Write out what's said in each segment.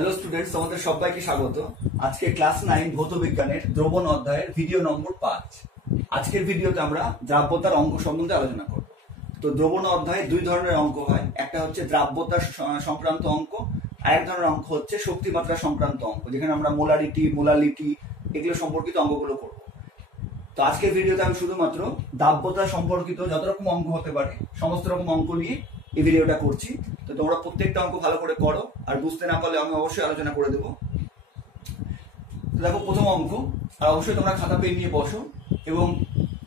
Hello students, তোমাদের সবাইকে স্বাগত। আজকে ক্লাস 9 ভৌত বিজ্ঞানের দ্রবণ অধ্যায়ের ভিডিও নম্বর 5। আজকের ভিডিওতে আমরা দ্রাব্যতার অঙ্ক সম্বন্ধে আলোচনা করব। তো দ্রবণ অধ্যায়ে দুই ধরনের অঙ্ক হয়, একটা হচ্ছে দ্রাব্যতা সংক্রান্ত অঙ্ক, আর এক ধরনের অঙ্ক হচ্ছে শক্তিমাত্রা সংক্রান্ত অঙ্ক, যেখানে আমরা মোলারিটি, মোলালিটি এগুলো সম্পর্কিত অঙ্কগুলো করব। তো আজকের ভিডিওতে আমি শুধুমাত্র দ্রাব্যতা সম্পর্কিত যত রকম অঙ্ক হতে পারে সমস্ত রকম অঙ্ক নিয়ে এই ভিডিওটা করছি। তো তোমরা প্রত্যেকটা অঙ্ক ভালো করে করো, আর বুঝতে না পারলে আমি অবশ্যই আলোচনা করে দেবো। দেখো প্রথম অঙ্ক, আর অবশ্যই তোমরা খাতা পেন নিয়ে বসো এবং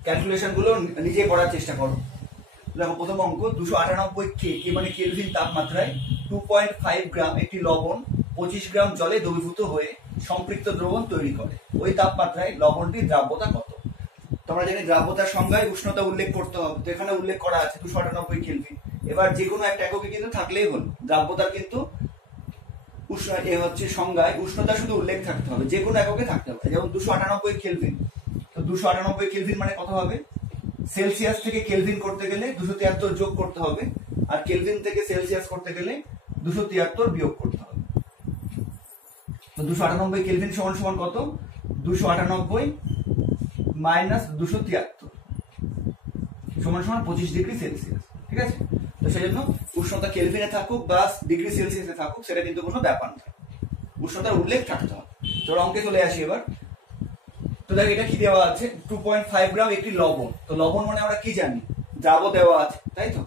ক্যালকুলেশন গুলো নিজে করার চেষ্টা করো। দেখো প্রথম অঙ্ক, 298 কে মানে কেলভিন তাপমাত্রায় 2.5 গ্রাম একটি লবণ 25 গ্রাম জলে দ্রবীভূত হয়ে সম্পৃক্ত দ্রবণ তৈরি করে। ওই তাপমাত্রায় লবণটির দ্রাব্যতা কত? তোমরা জানি দ্রাব্যতার সংজ্ঞায় উষ্ণতা উল্লেখ করতে হবে, তো এখানে উল্লেখ করা আছে 298 কেলভিন। এবার যে কোনো একটা এককে কিন্তু থাকলেই হলো, দ্রাব্যতার কিন্তু সংজ্ঞায় উষ্ণতা শুধু উল্লেখ থাকতে হবে, যে কোনো এককে থাকতে হবে। যেমন 298 কেলভিন, তো 298 কেলভিন মানে কত হবে? সেলসিয়াস থেকে কেলভিন করতে গেলে 273 যোগ করতে হবে, আর কেলভিন থেকে সেলসিয়াস করতে গেলে 273 বিয়োগ করতে হবে। তো 298 কেলভিন সমান সমান কত? 298 মাইনাস 273 সমান সমান 25 ডিগ্রি সেলসিয়াস। ঠিক আছে? তো সেই জন্য উষ্ণতা কেলভিনে থাকুক বা ডিগ্রি সেলসিয়াসে থাকুক, সেটা কিন্তু কোনো ব্যাপার না, উষ্ণতার উল্লেখ থাকতে হবে। তো অঙ্কে চলে আসি এবার। তো দেখ এটা কি দেওয়া আছে, 2.5 গ্রাম একটি লবণ। তো লবণ মানে আমরা কি জানি, দ্রাবক দেওয়া আছে, তাই তো।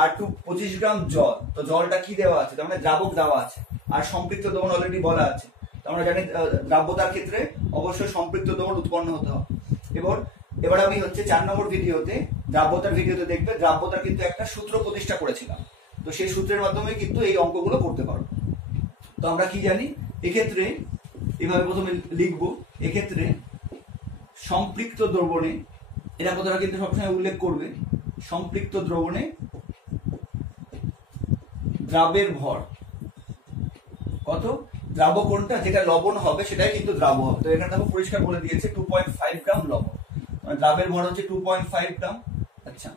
আর 25 গ্রাম জল, তো জলটা কি দেওয়া আছে, তার মানে দ্রাবক দেওয়া আছে। আর সম্পৃক্ত দ্রবণ অলরেডি বলা আছে, তো আমরা জানি দ্রাব্যতার ক্ষেত্রে অবশ্যই সম্পৃক্ত দ্রবণ উৎপন্ন হতে হবে। এবার আমি হচ্ছে 4 নম্বর ভিডিওতে, দ্রাব্যতার ভিডিওতে দেখবে দ্রাব্যতার কিন্তু একটা সূত্র প্রতিষ্ঠা করেছিলাম। তো সেই সূত্রের মাধ্যমে কিন্তু এই অঙ্কগুলো করতে পারবো। তো আমরা কি জানি, এক্ষেত্রে এভাবে প্রথমে লিখবো, এক্ষেত্রে সম্পৃক্ত দ্রবণে, এরা কথাটা কিন্তু সবসময় উল্লেখ করবে, সম্পৃক্ত দ্রবণে দ্রাবের ভর কত? দ্রাব কোনটা, যেটা লবণ হবে সেটাই কিন্তু দ্রাব হবে। তো এখানে দেখো পরিষ্কার বলে দিয়েছে 2.5 গ্রাম লবণ, দ্রাবের ভর হচ্ছে 2.5 গ্রাম। আচ্ছা,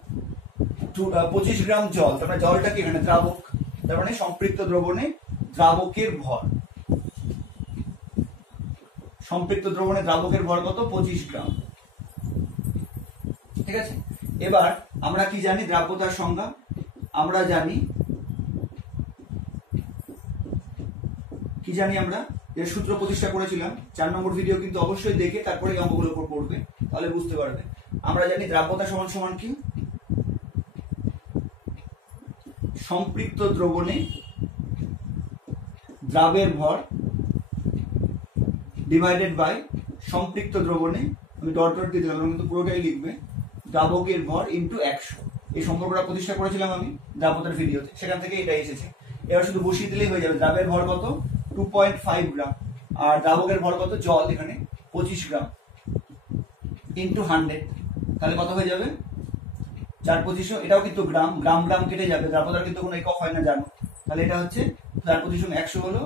25 গ্রাম জল, তার মানে জলটা কি এখানে দ্রাবক, তার মানে সম্পৃক্ত দ্রবণে দ্রাবকের ভর, সম্পৃক্ত দ্রবণে দ্রাবকের ভর কত? 25 গ্রাম। ঠিক আছে? এবার আমরা কি জানি দ্রাব্যতার সংজ্ঞা, আমরা জানি কি জানি আমরা, এর সূত্র প্রতিষ্ঠা করেছিলাম। 4 নম্বর ভিডিও কিন্তু অবশ্যই দেখে তারপরে এই অঙ্কগুলো পড়বে, তাহলে বুঝতে পারবে। আমরা জানি দ্রাব্যতা সমান সমান কি, সম্পৃক্ত দ্রবণে দ্রাবের ভর ডিভাইডেড বাই সম্পৃক্ত দ্রবণে, আমি ডট ডট দিয়ে দিলাম, কিন্তু পুরোটাই লিখবে, দ্রাবকের ভর ইন্টু 100। এই সম্পর্কটা প্রতিষ্ঠা করেছিলাম আমি দ্রাব্যতার ভিডিওতে, সেখান থেকে এটা এসেছে। এবার শুধু বসিয়ে দিলেই হয়ে যাবে। দ্রাবের ভর কত? 2.5 গ্রাম, আর দ্রাবকের ভর কত? জল এখানে 25 গ্রাম ইন্টু 100, তাহলে কত হয়ে যাবে? 4×25, এটাও কিন্তু গ্রাম, গ্রাম গ্রাম কেটে যাবে, দ্রাব্যতার কিন্তু কোনো একক হয় না জানো। তাহলে এটা হচ্ছে 4×100 হলো,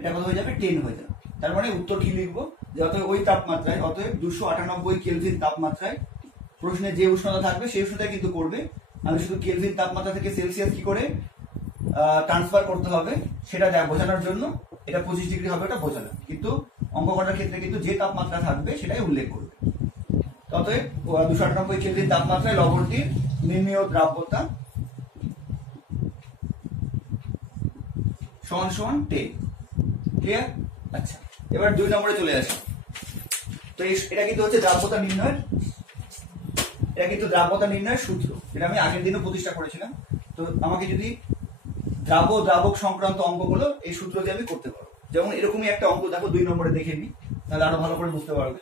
এটা কত হয়ে যাবে? 10 হয়ে যাবে। তার মানে উত্তর কি লিখবো, যে অতএব ওই তাপমাত্রায়, অতএব 298 কেলভিন তাপমাত্রায় প্রশ্নে যে উষ্ণতা থাকবে সেই উষ্ণতা কিন্তু করবে। আমি শুধু কেলভিন তাপমাত্রা থেকে সেলসিয়াস কি করে ট্রান্সফার করতে হবে সেটা বোঝানোর জন্য এটা 25 ডিগ্রি হবে, এটা বোঝালাম। কিন্তু অঙ্ক করার ক্ষেত্রে কিন্তু যে তাপমাত্রা থাকবে সেটাই উল্লেখ করবে। অতএব 298 কেলভিন তাপমাত্রায় লবণটির নির্ণীয় দ্রাব্যতা সমান সমান 10। ক্লিয়ার? আচ্ছা, এবার 2 নম্বরে চলে আসি। তো এটা কিন্তু হচ্ছে দ্রাব্যতা নির্ণয়ের, এটা কিন্তু দ্রাব্যতা নির্ণয়ের সূত্র, এটা আমি আগের দিনও প্রতিষ্ঠা করেছিলাম। তো আমাকে যদি দ্রাবক সংক্রান্ত অঙ্কগুলো এই সূত্র দিয়ে আমি করতে পারবো। যেমন এরকমই একটা অঙ্ক দেখো 2 নম্বরে দেখে নি, তাহলে আরো ভালো করে বুঝতে পারবে।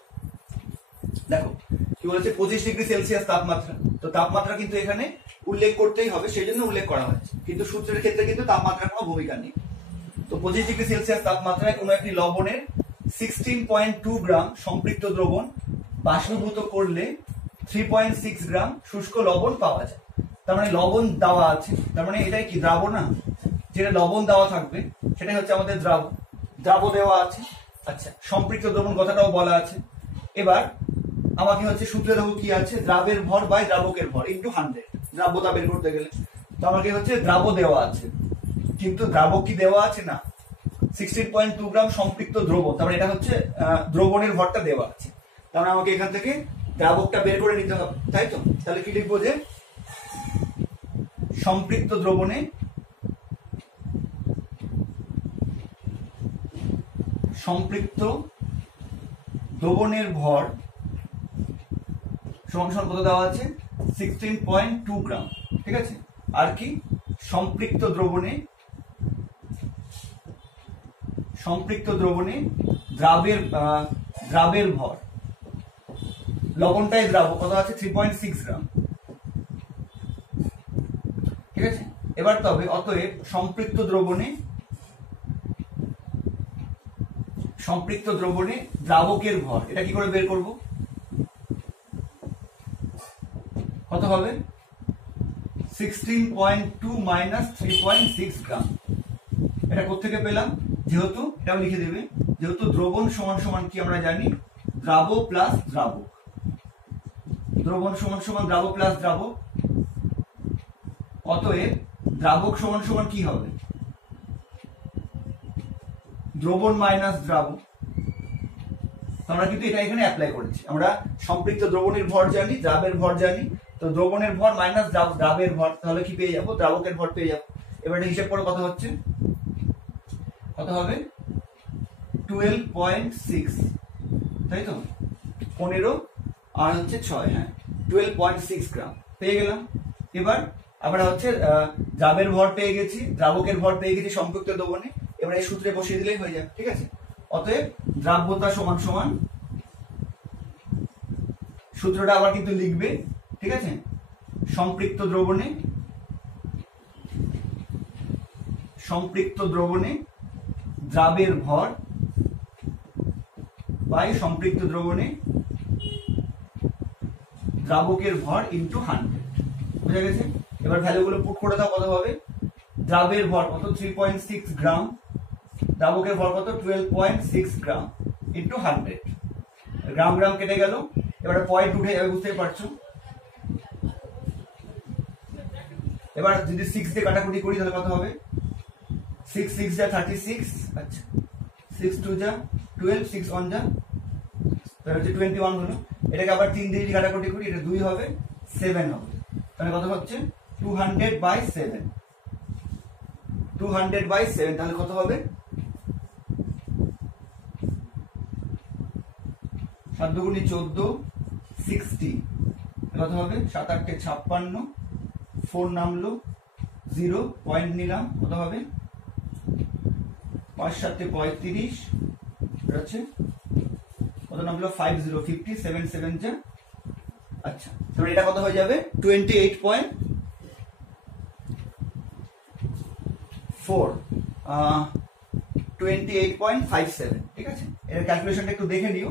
দেখো কি বলেছে, 25 ডিগ্রি সেলসিয়াস তাপমাত্রা। তো তাপমাত্রা কিন্তু এখানে উল্লেখ করতেই হবে, সেই জন্য উল্লেখ করা হয়েছে, কিন্তু সূত্রের ক্ষেত্রে কিন্তু তাপমাত্রার কোনো ভূমিকা নেই। তো 25 ডিগ্রি সেলসিয়াস তাপমাত্রায় কোনো একটি লবণের 16.2 গ্রাম সম্পৃক্ত দ্রবণ বাষ্পীভূত করলে 3.6 গ্রাম শুষ্ক লবণ পাওয়া যায়। তার মানে লবণ দেওয়া আছে, তার মানে এটাই কি দ্রাব না, যেটা লবণ দেওয়া থাকবে সেটাই হচ্ছে আমাদের দ্রাব, দ্রাব দেওয়া আছে। আচ্ছা, সম্পৃক্ত দ্রবণ কথাটাও বলা আছে। এবার আমাকে হচ্ছে সূত্রে দেখো কি আছে, দ্রাবের ভর বাই দ্রাবকের ভর ইন্টু 100, দ্রাব্যতা বের করতে গেলে। তো আমাকে হচ্ছে দ্রাব দেওয়া আছে, কিন্তু দ্রাবক কি দেওয়া আছে না, 16.2 গ্রাম সম্পৃক্ত দ্রবণ, তারপরে এটা হচ্ছে দ্রবণের ভরটা দেওয়া আছে, তারপরে আমাকে এখান থেকে দ্রাবকটা বের করে নিতে হবে, তাই তো? তাহলে কি লিখবো যে সম্পৃক্ত দ্রবণে সম্পৃক্ত দ্রবণের ভর সমান কত দেওয়া আছে 16.2 গ্রাম, ঠিক আছে? আর কি সম্পৃক্ত দ্রবণে দ্রাবের ভর, লবণটাই দ্রাবক, কত আছে 3.6 গ্রাম, ঠিক আছে? এবার তবে অতএব সম্পৃক্ত দ্রবণে দ্রাবকের ভর, এটা কি করে বের করব? কত হবে 16.2 মাইনাস 3.6 গ্রাম। এটা কোত্থেকে পেলাম? যেহেতু এটাও লিখে দেবে, যেহেতু দ্রবণ সমান সমান কি আমরা জানি দ্রাবক প্লাস দ্রাবক, দ্রবণ সমান সমান দ্রাবক প্লাস দ্রাবক, অতএব দ্রাবক সমান সমান কি হবে দ্রবণ মাইনাস দ্রাবক। আমরা কিন্তু এটা এখানে অ্যাপ্লাই করেছি, আমরা সম্পৃক্ত দ্রবণের ভর জানি, দ্রাবের ভর জানি, তো দ্রবণের ভর মাইনাস দ্রাবের ভর, তাহলে কি পেয়ে যাবো দ্রাবকের ভর পেয়ে যাবো। এবার হিসাব করে কত হচ্ছে, কত হবে 12.6, তাই তো 15 আর হচ্ছে 6, হ্যাঁ 12.6 গ্রাম পেয়ে গেলাম। এবার আমরা হচ্ছে দ্রাবের ভর পেয়ে গেছি, দ্রাবকের ভর পেয়ে গেছি সম্পৃক্ত দ্রবণে, এবার এই সূত্রে বসিয়ে দিলেই হয়ে যাবে, ঠিক আছে? অতএব দ্রাব্যতা সমান সমান, সূত্রটা আবার কিন্তু লিখবে, ঠিক আছে? সম্পৃক্ত দ্রবণে দ্রাবের ভর বাই সম্পৃক্ত দ্রবণে দ্রাবকের ভর ইন্টু 100, বুঝা গেছে? এবার ভ্যালুগুলো পুট করে দাও, কত হবে দ্রাবের ভর কত 3.6 গ্রাম, দ্রাবকের ভর কত 12.6 গ্রাম ইন্টু 100, গ্রাম গ্রাম কেটে গেল, এবারে পয়েন্ট উঠে যাবে, বুঝতেই পারছো। এবার যদি 6 দিয়ে কাটাকুটি করি তাহলে কত হবে 6 6 যা 36, আচ্ছা 6 2 যা 12, 6 1 যা তাহলে হচ্ছে 21 হলো। এটাকে আবার 3 দিয়ে কাটাকুটি করি, এটা 2 হবে 7 হবে, তাহলে কত হচ্ছে 200/7, 200/7, তাহলে কত হবে 7 দুগুণে 14, 60, কত হবে 7 8 56, 4 নামলো 0, পয়েন্ট নিলাম, কত হবে 5 7 35, হচ্ছে কত নামলো 50, 50, 7 7 যা, আচ্ছা তাহলে এটা কত হয়ে যাবে 28.57, ঠিক আছে? এর ক্যালকুলেশনটা একটু দেখে নিও,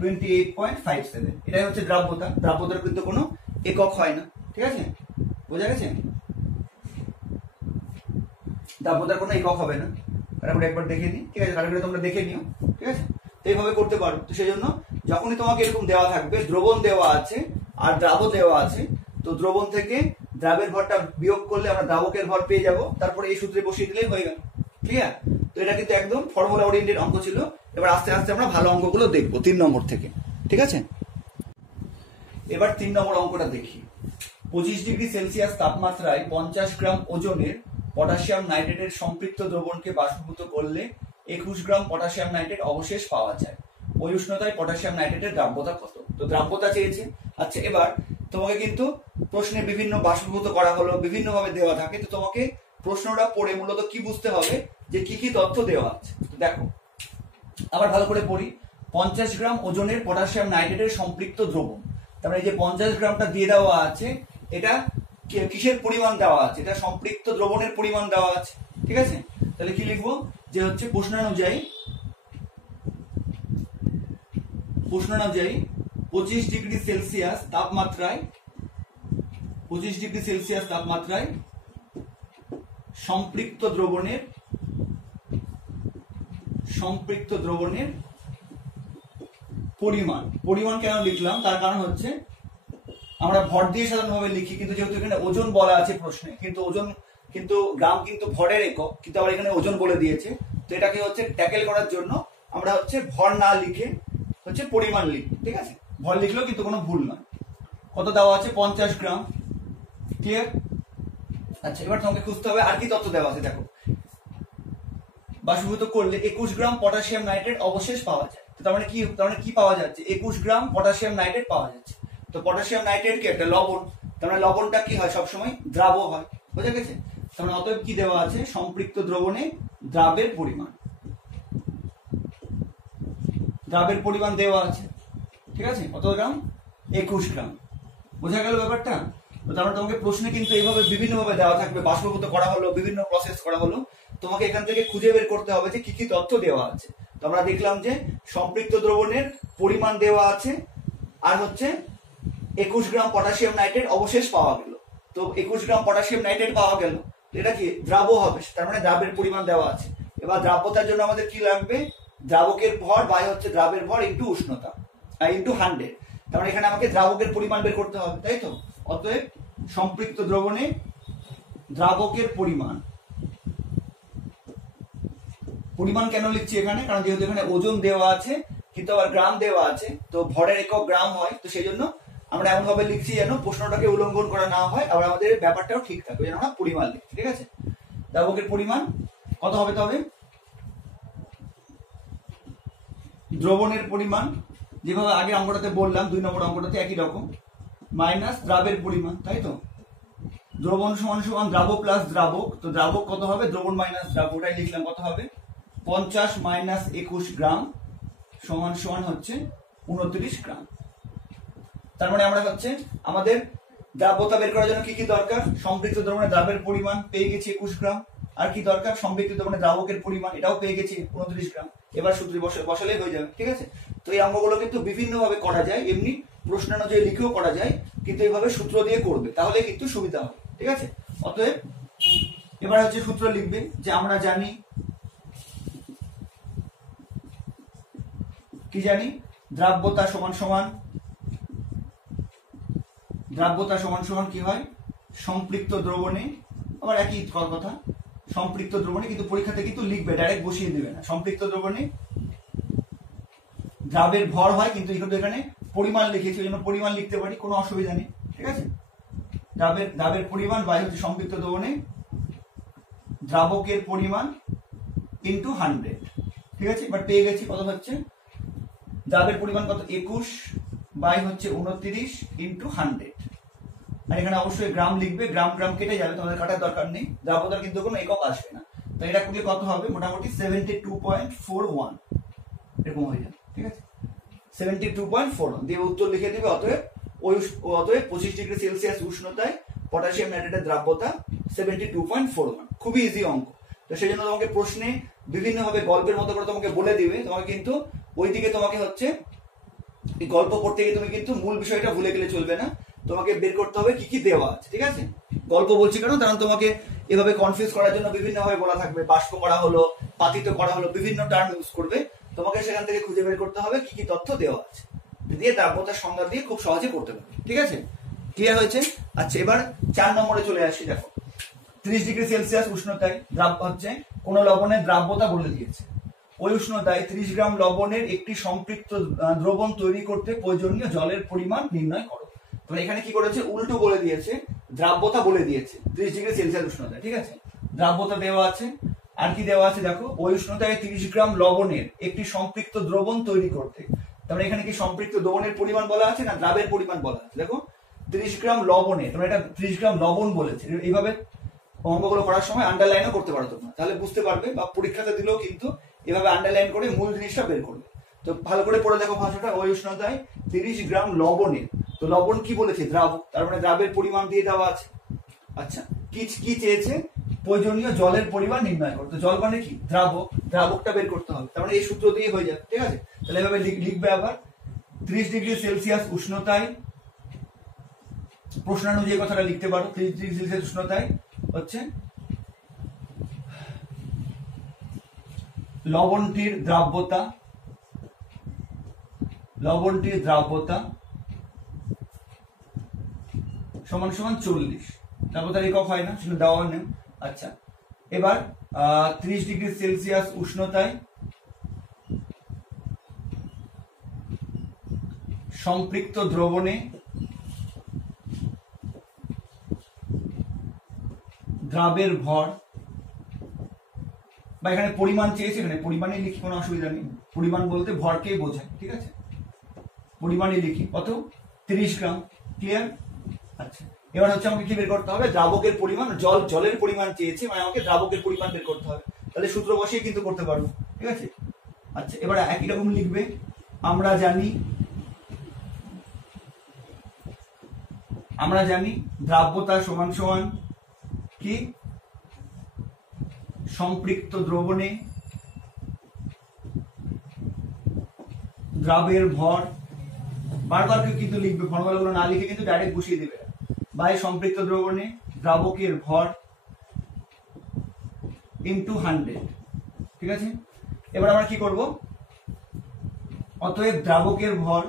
28.57, এটাই হচ্ছে দ্রাব্যতা। দ্রাব্যতার কিন্তু কোনো একক হয় না, ঠিক আছে? বোঝা গেছে? দ্রাব্যতার কোনো একক হবে না, কাটাকুটি একবার দেখে নিই, ঠিক আছে? কাটাকুটি তোমরা দেখে নিও, ঠিক আছে? তো এইভাবে করতে পারো। তো সেই জন্য যখনই তোমাকে এরকম দেওয়া থাকবে, দ্রবণ দেওয়া আছে আর দ্রাবক দেওয়া আছে, তো দ্রবণ থেকে দ্রাবের ভরটা বিয়োগ করলে আমরা দ্রাবকের ভর পেয়ে যাব, তারপরে এই সূত্রে বসিয়ে দিলেই হয়ে গেল, ক্লিয়ার? তো এটা কিন্তু একদম ফর্মুলা ওরিয়েন্টেড অঙ্ক ছিল। এবার আস্তে আস্তে আমরা ভালো অঙ্কগুলো দেখবো 3 নম্বর থেকে, ঠিক আছে? এবার 3 নম্বর অঙ্কটা দেখি। 25 ডিগ্রি সেলসিয়াস তাপমাত্রায় 50 গ্রাম ওজনের পটাশিয়াম নাইট্রেটের সম্পৃক্ত দ্রবণকে বাষ্পীভূত করলে 21 গ্রাম পটাশিয়াম নাইট্রেট অবশেষ পাওয়া যায়। ওই উষ্ণতায় পটাশিয়াম নাইট্রেটের দ্রাব্যতা কত? তো দ্রাব্যতা চেয়েছে। আচ্ছা, এবার তোমাকে কিন্তু প্রশ্নে বিভিন্ন বাষ্পীভূত করা হলো, বিভিন্ন ভাবে দেওয়া থাকে, তো তোমাকে প্রশ্নটা পড়ে মূলত কি বুঝতে হবে যে কি কি তথ্য দেওয়া আছে। তো দেখো আবার ভালো করে পড়ি। 50 গ্রাম ওজনের পটাশিয়াম নাইট্রেটের সম্পৃক্ত দ্রবণ, তারপরে এই যে 50 গ্রামটা দিয়ে দেওয়া আছে, এটা কিসের পরিমাণ দেওয়া আছে? এটা সম্পৃক্ত দ্রবণের পরিমাণ দেওয়া আছে, ঠিক আছে? তাহলে কি লিখবো যে হচ্ছে প্রশ্নানুযায়ী 25 ডিগ্রি সেলসিয়াস তাপমাত্রায় সম্পৃক্ত দ্রবণের পরিমাণ কেন লিখলাম, তার কারণ হচ্ছে আমরা ভর দিয়ে সাধারণভাবে লিখি, কিন্তু যেহেতু এখানে ওজন বলা আছে প্রশ্নে, কিন্তু গ্রাম কিন্তু ভরের একক, কিন্তু আবার এখানে ওজন বলে দিয়েছে, তো এটাকে হচ্ছে ট্যাকেল করার জন্য আমরা হচ্ছে ভর না লিখে হচ্ছে পরিমাণ লিখি, ঠিক আছে? ভর লিখলেও কিন্তু কোনো ভুল নয়। কত দেওয়া আছে? 50 গ্রাম। ক্লিয়ার? আচ্ছা, এবার তোমাকে খুঁজতে হবে আর কি তথ্য দেওয়া আছে। দেখো, বাষ্পীভূত করলে 21 গ্রাম পটাশিয়াম নাইট্রেট অবশেষ পাওয়া যায়। তো তার মানে কি পাওয়া যাচ্ছে? 21 গ্রাম পটাশিয়াম নাইট্রেট পাওয়া যাচ্ছে। তো পটাশিয়াম নাইট্রেট কি একটা লবণ, তার মানে লবণটা কি হয়? সবসময় দ্রাব হয়, বুঝা গেছে? তার মানে অতএব কি দেওয়া আছে? সম্পৃক্ত দ্রবণে দ্রাবের পরিমাণ, দ্রাবের পরিমাণ দেওয়া আছে, ঠিক আছে? কত গ্রাম? 21 গ্রাম। বোঝা গেল ব্যাপারটা? তো তার মানে তোমাকে প্রশ্নে কিন্তু এইভাবে বিভিন্নভাবে দেওয়া থাকবে, বাষ্পীভূত করা হলো, বিভিন্ন প্রসেস করা হলো, তোমাকে এখান থেকে খুঁজে বের করতে হবে যে কি কি তথ্য দেওয়া আছে। তো আমরা দেখলাম যে সম্পৃক্ত দ্রবণের পরিমাণ দেওয়া আছে, আর হচ্ছে 21 গ্রাম পটাশিয়াম নাইট্রেট অবশেষ পাওয়া গেল। তো 21 গ্রাম পটাশিয়াম নাইট্রেট পাওয়া গেল, এটা কি দ্রাব্য হবে, তার মানে দ্রাবের পরিমাণ দেওয়া আছে। এবার দ্রাব্যতার জন্য আমাদের কি লাগবে? দ্রাবকের ভর বাই হচ্ছে দ্রাবের ভর ইন্টু উষ্ণতা ইন্টু 100। তার মানে এখানে আমাকে দ্রাবকের পরিমাণ বের করতে হবে, তাই তো? অতএব সম্পৃক্ত দ্রবণে দ্রাবকের পরিমাণ, পরিমাণ কেন লিখছি এখানে? কারণ যেহেতু এখানে ওজন দেওয়া আছে কিন্তু আবার গ্রাম দেওয়া আছে, তো ভরের একক গ্রাম হয়, তো সেই জন্য আমরা এমন ভাবে লিখছি যেন প্রশ্নটাকে উল্লঙ্ঘন করা না হয়, আবার আমাদের ব্যাপারটাও ঠিক থাকবে, যেন আমরা পরিমাণ লিখছি, ঠিক আছে? দ্রাবকের পরিমাণ কত হবে তবে? দ্রবণের পরিমাণ যেভাবে আগে অঙ্কটাতে বললাম, 2 নম্বর অঙ্কটাতে একই রকম, মাইনাস দ্রাবের পরিমাণ, তাই তো? দ্রবণ সমান সমান দ্রাব প্লাস দ্রাবক, তো দ্রাবক কত হবে? দ্রবণ মাইনাস দ্রাবক, ওটাই লিখলাম। কত হবে? 50 মাইনাস 21 গ্রাম সমান সমান হচ্ছে 29 গ্রাম। তার মানে আমরা হচ্ছে আমাদের দ্রাব্যতা বের করার জন্য কি কি দরকার? সম্পৃক্ত দ্রবণের দ্রাবের পরিমাণ পেয়ে গেছি 21 গ্রাম, আর কি দরকার? সম্পৃক্ত দ্রবণের দ্রাবকের পরিমাণ, এটাও পেয়ে গেছি 29 গ্রাম। এবার সূত্রে বসালেই হয়ে যাবে, ঠিক আছে? তো এই অঙ্কগুলো কিন্তু বিভিন্ন ভাবে করা যায়, এমনি প্রশ্নানুযায়ী লিখেও করা যায়, কিন্তু এইভাবে সূত্র দিয়ে করবে, তাহলে কিন্তু সুবিধা হবে, ঠিক আছে? অতএব এবার হচ্ছে সূত্র লিখবে যে আমরা জানি, কি জানি? দ্রাব্যতা সমান সমান, দ্রাব্যতা সমান সমান কি হয়? সম্পৃক্ত দ্রবণে, আবার একই কথা, সম্পৃক্ত দ্রবণে, কিন্তু পরীক্ষাতে কিন্তু লিখবে, ডাইরেক্ট বসিয়ে দেবে না। সম্পৃক্ত দ্রবণে দ্রাবের ভর হয়, কিন্তু এখানে পরিমাণ লিখেছি, ওই জন্য পরিমাণ লিখতে পারি, কোনো অসুবিধা নেই, ঠিক আছে? দ্রাবের পরিমাণ বাই হচ্ছে সম্পৃক্ত দ্রবণে দ্রাবকের পরিমাণ ইন্টু 100, ঠিক আছে? এবার পেয়ে গেছি কত হচ্ছে দ্রাবের পরিমাণ, কত? 21 বাই হচ্ছে 29 ইন্টু 100। আর এখানে অবশ্যই গ্রাম লিখবে, গ্রাম গ্রাম কেটে যাবে, তোমাদের কাটার দরকার নেই, দ্রাব্যতার কিন্তু কোনো একক আসবে না। তো এটা করলে কত হবে? মোটামুটি 72.41 এরকম হয়ে যাবে, ঠিক আছে? 72.41 দিয়ে উত্তর লিখে দিবে। অতএব 25 ডিগ্রি সেলসিয়াস উষ্ণতায় পটাশিয়াম নাইট্রেটের দ্রাব্যতা 72.41। খুবই ইজি অঙ্ক। তো সেই জন্য তোমাকে প্রশ্নে বিভিন্ন ভাবে গল্পের মতো করে তোমাকে বলে দিবে, তোমাকে কিন্তু ওইদিকে তোমাকে হচ্ছে এই গল্প পড়তে গিয়ে তুমি কিন্তু মূল বিষয়টা ভুলে গেলে চলবে না, তোমাকে বের করতে হবে কি কি দেওয়া আছে, ঠিক আছে? গল্প বলছি কেন? কারণ তোমাকে এভাবে কনফিউজ করার জন্য বিভিন্ন ভাবে বলা থাকবে, বাষ্প করা হলো, পাতিত করা হলো, বিভিন্ন টার্ম ইউজ করবে, তোমাকে সেখান থেকে খুঁজে বের করতে হবে কি কি তথ্য দেওয়া আছে, দিয়ে দ্রাব্যতার সংজ্ঞা দিয়ে খুব সহজে করতে পারবে, ঠিক আছে? ক্লিয়ার হয়েছে? আচ্ছা, এবার 4 নম্বরে চলে আসি। দেখো, 30 ডিগ্রি সেলসিয়াস উষ্ণতায় হচ্ছে কোন লবণের দ্রাব্যতা বলে দিয়েছে। ওই উষ্ণতায় 30 গ্রাম লবণের একটি সম্পৃক্ত দ্রবণ তৈরি করতে প্রয়োজনীয় জলের পরিমাণ নির্ণয় করো। তো এখানে কি করেছে? উল্টো বলে দিয়েছে, দ্রাব্যতা বলে দিয়েছে 30 ডিগ্রি সেলসিয়াস উষ্ণতায়, ঠিক আছে? দ্রাব্যতা দেওয়া আছে, আর কি দেওয়া আছে? দেখো, ওই উষ্ণতায় 30 গ্রাম লবণের একটি সম্পৃক্ত দ্রবণ তৈরি করতে, তাহলে এখানে কি সম্পৃক্ত দ্রবণের পরিমাণ বলা আছে না দ্রাবের পরিমাণ বলা আছে? দেখো, 30 গ্রাম লবণে, তোমরা এটা 30 গ্রাম লবণ বলেছে, এইভাবে অঙ্কগুলো করার সময় আন্ডারলাইনও করতে পারো তোমরা, তাহলে বুঝতে পারবে, বা পরীক্ষাতে দিলেও কিন্তু এভাবে আন্ডারলাইন করে মূল জিনিসটা বের করবে। তো ভালো করে পড়ে দেখো ভাষাটা, ওই উষ্ণতায় 30 গ্রাম লবণে, তো লবণ কি বলেছে? দ্রাবক, তার মানে দ্রাবের পরিমাণ দিয়ে দেওয়া আছে। আচ্ছা, কি চেয়েছে? প্রয়োজনীয় জলের পরিমাণ নির্ণয় করো। তো জল মানে কি? দ্রাবক, দ্রাবকটা বের করতে হবে, তার মানে এই সূত্র দিয়ে হয়ে যাবে, ঠিক আছে? তাহলে এভাবে লিখবে আবার 30 ডিগ্রি সেলসিয়াস উষ্ণতায়, প্রশ্নানুযায়ী কথাটা লিখতে পারো, 30 ডিগ্রি সেলসিয়াস উষ্ণতায় হচ্ছে লবণটির দ্রাব্যতা, সমান সমান 40। দ্রাব্যতার একক হয় না, সেটা দেওয়া নেই। আচ্ছা, এবার 30 ডিগ্রি সেলসিয়াস উষ্ণতায় সম্পৃক্ত দ্রবণে দ্রাবের ভর, বা এখানে পরিমাণ চেয়েছে, এখানে পরিমাণে লিখি, কোনো অসুবিধা নেই। পরিমাণ বলতে ভরকেই বোঝায়, ঠিক আছে, পরিমাণে লিখি কত, 30 গ্রাম। ক্লিয়ার? আচ্ছা, এবার হচ্ছে আমাকে কি বের করতে হবে, দ্রাবকের পরিমাণ। জলের পরিমাণ চেয়েছে, মানে আমাকে দ্রাবকের পরিমাণ বের করতে হবে। তাহলে সূত্র বসিয়ে কিন্তু করতে পারবো, ঠিক আছে। আচ্ছা, এবার একই রকম লিখবে, আমরা জানি দ্রাব্যতা সমান সমান কি, সম্পৃক্ত দ্রবণে দ্রাবের ভর। বারবার কিন্তু লিখবে, ফর্মুলাগুলো না লিখে কিন্তু ডাইরেক্ট বসিয়ে দেবে। বাই সম্পৃক্ত দ্রবণে দ্রাবকের ভর ইনটু 100, ঠিক আছে। এবার আমরা কি করব, অতএব দ্রাবকের ভর,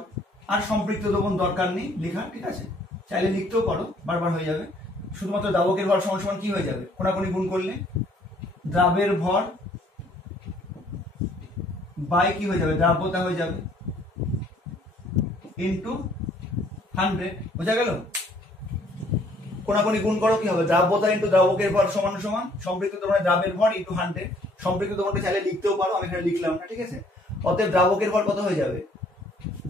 আর সম্পৃক্ত দ্রবণ দরকার নেই লেখা, ঠিক আছে, চাইলে লিখতেও পারো, বারবার হয়ে যাবে। শুধুমাত্র দ্রাবকের ভর সমান সমান কি হয়ে যাবে, কোনাকুনি গুণ করলে দ্রাবের ভর বাই কি হয়ে যাবে, দ্রাব্যতা হয়ে যাবে ইনটু 100। বোঝা গেল? কোনাকুনি গুণ করো, কি হবে, দ্রাব্যতা ইনটু দ্রাবকের ভর সমান সমান সম্পৃক্ত দ্রবণে দ্রাবের ভর ইনটু 100। সম্পৃক্ত দ্রবণটা চাইলে লিখতেও পারো, আমি এখানে লিখলাম না, ঠিক আছে। অতএব দ্রাবকের ভর কত হয়ে যাবে,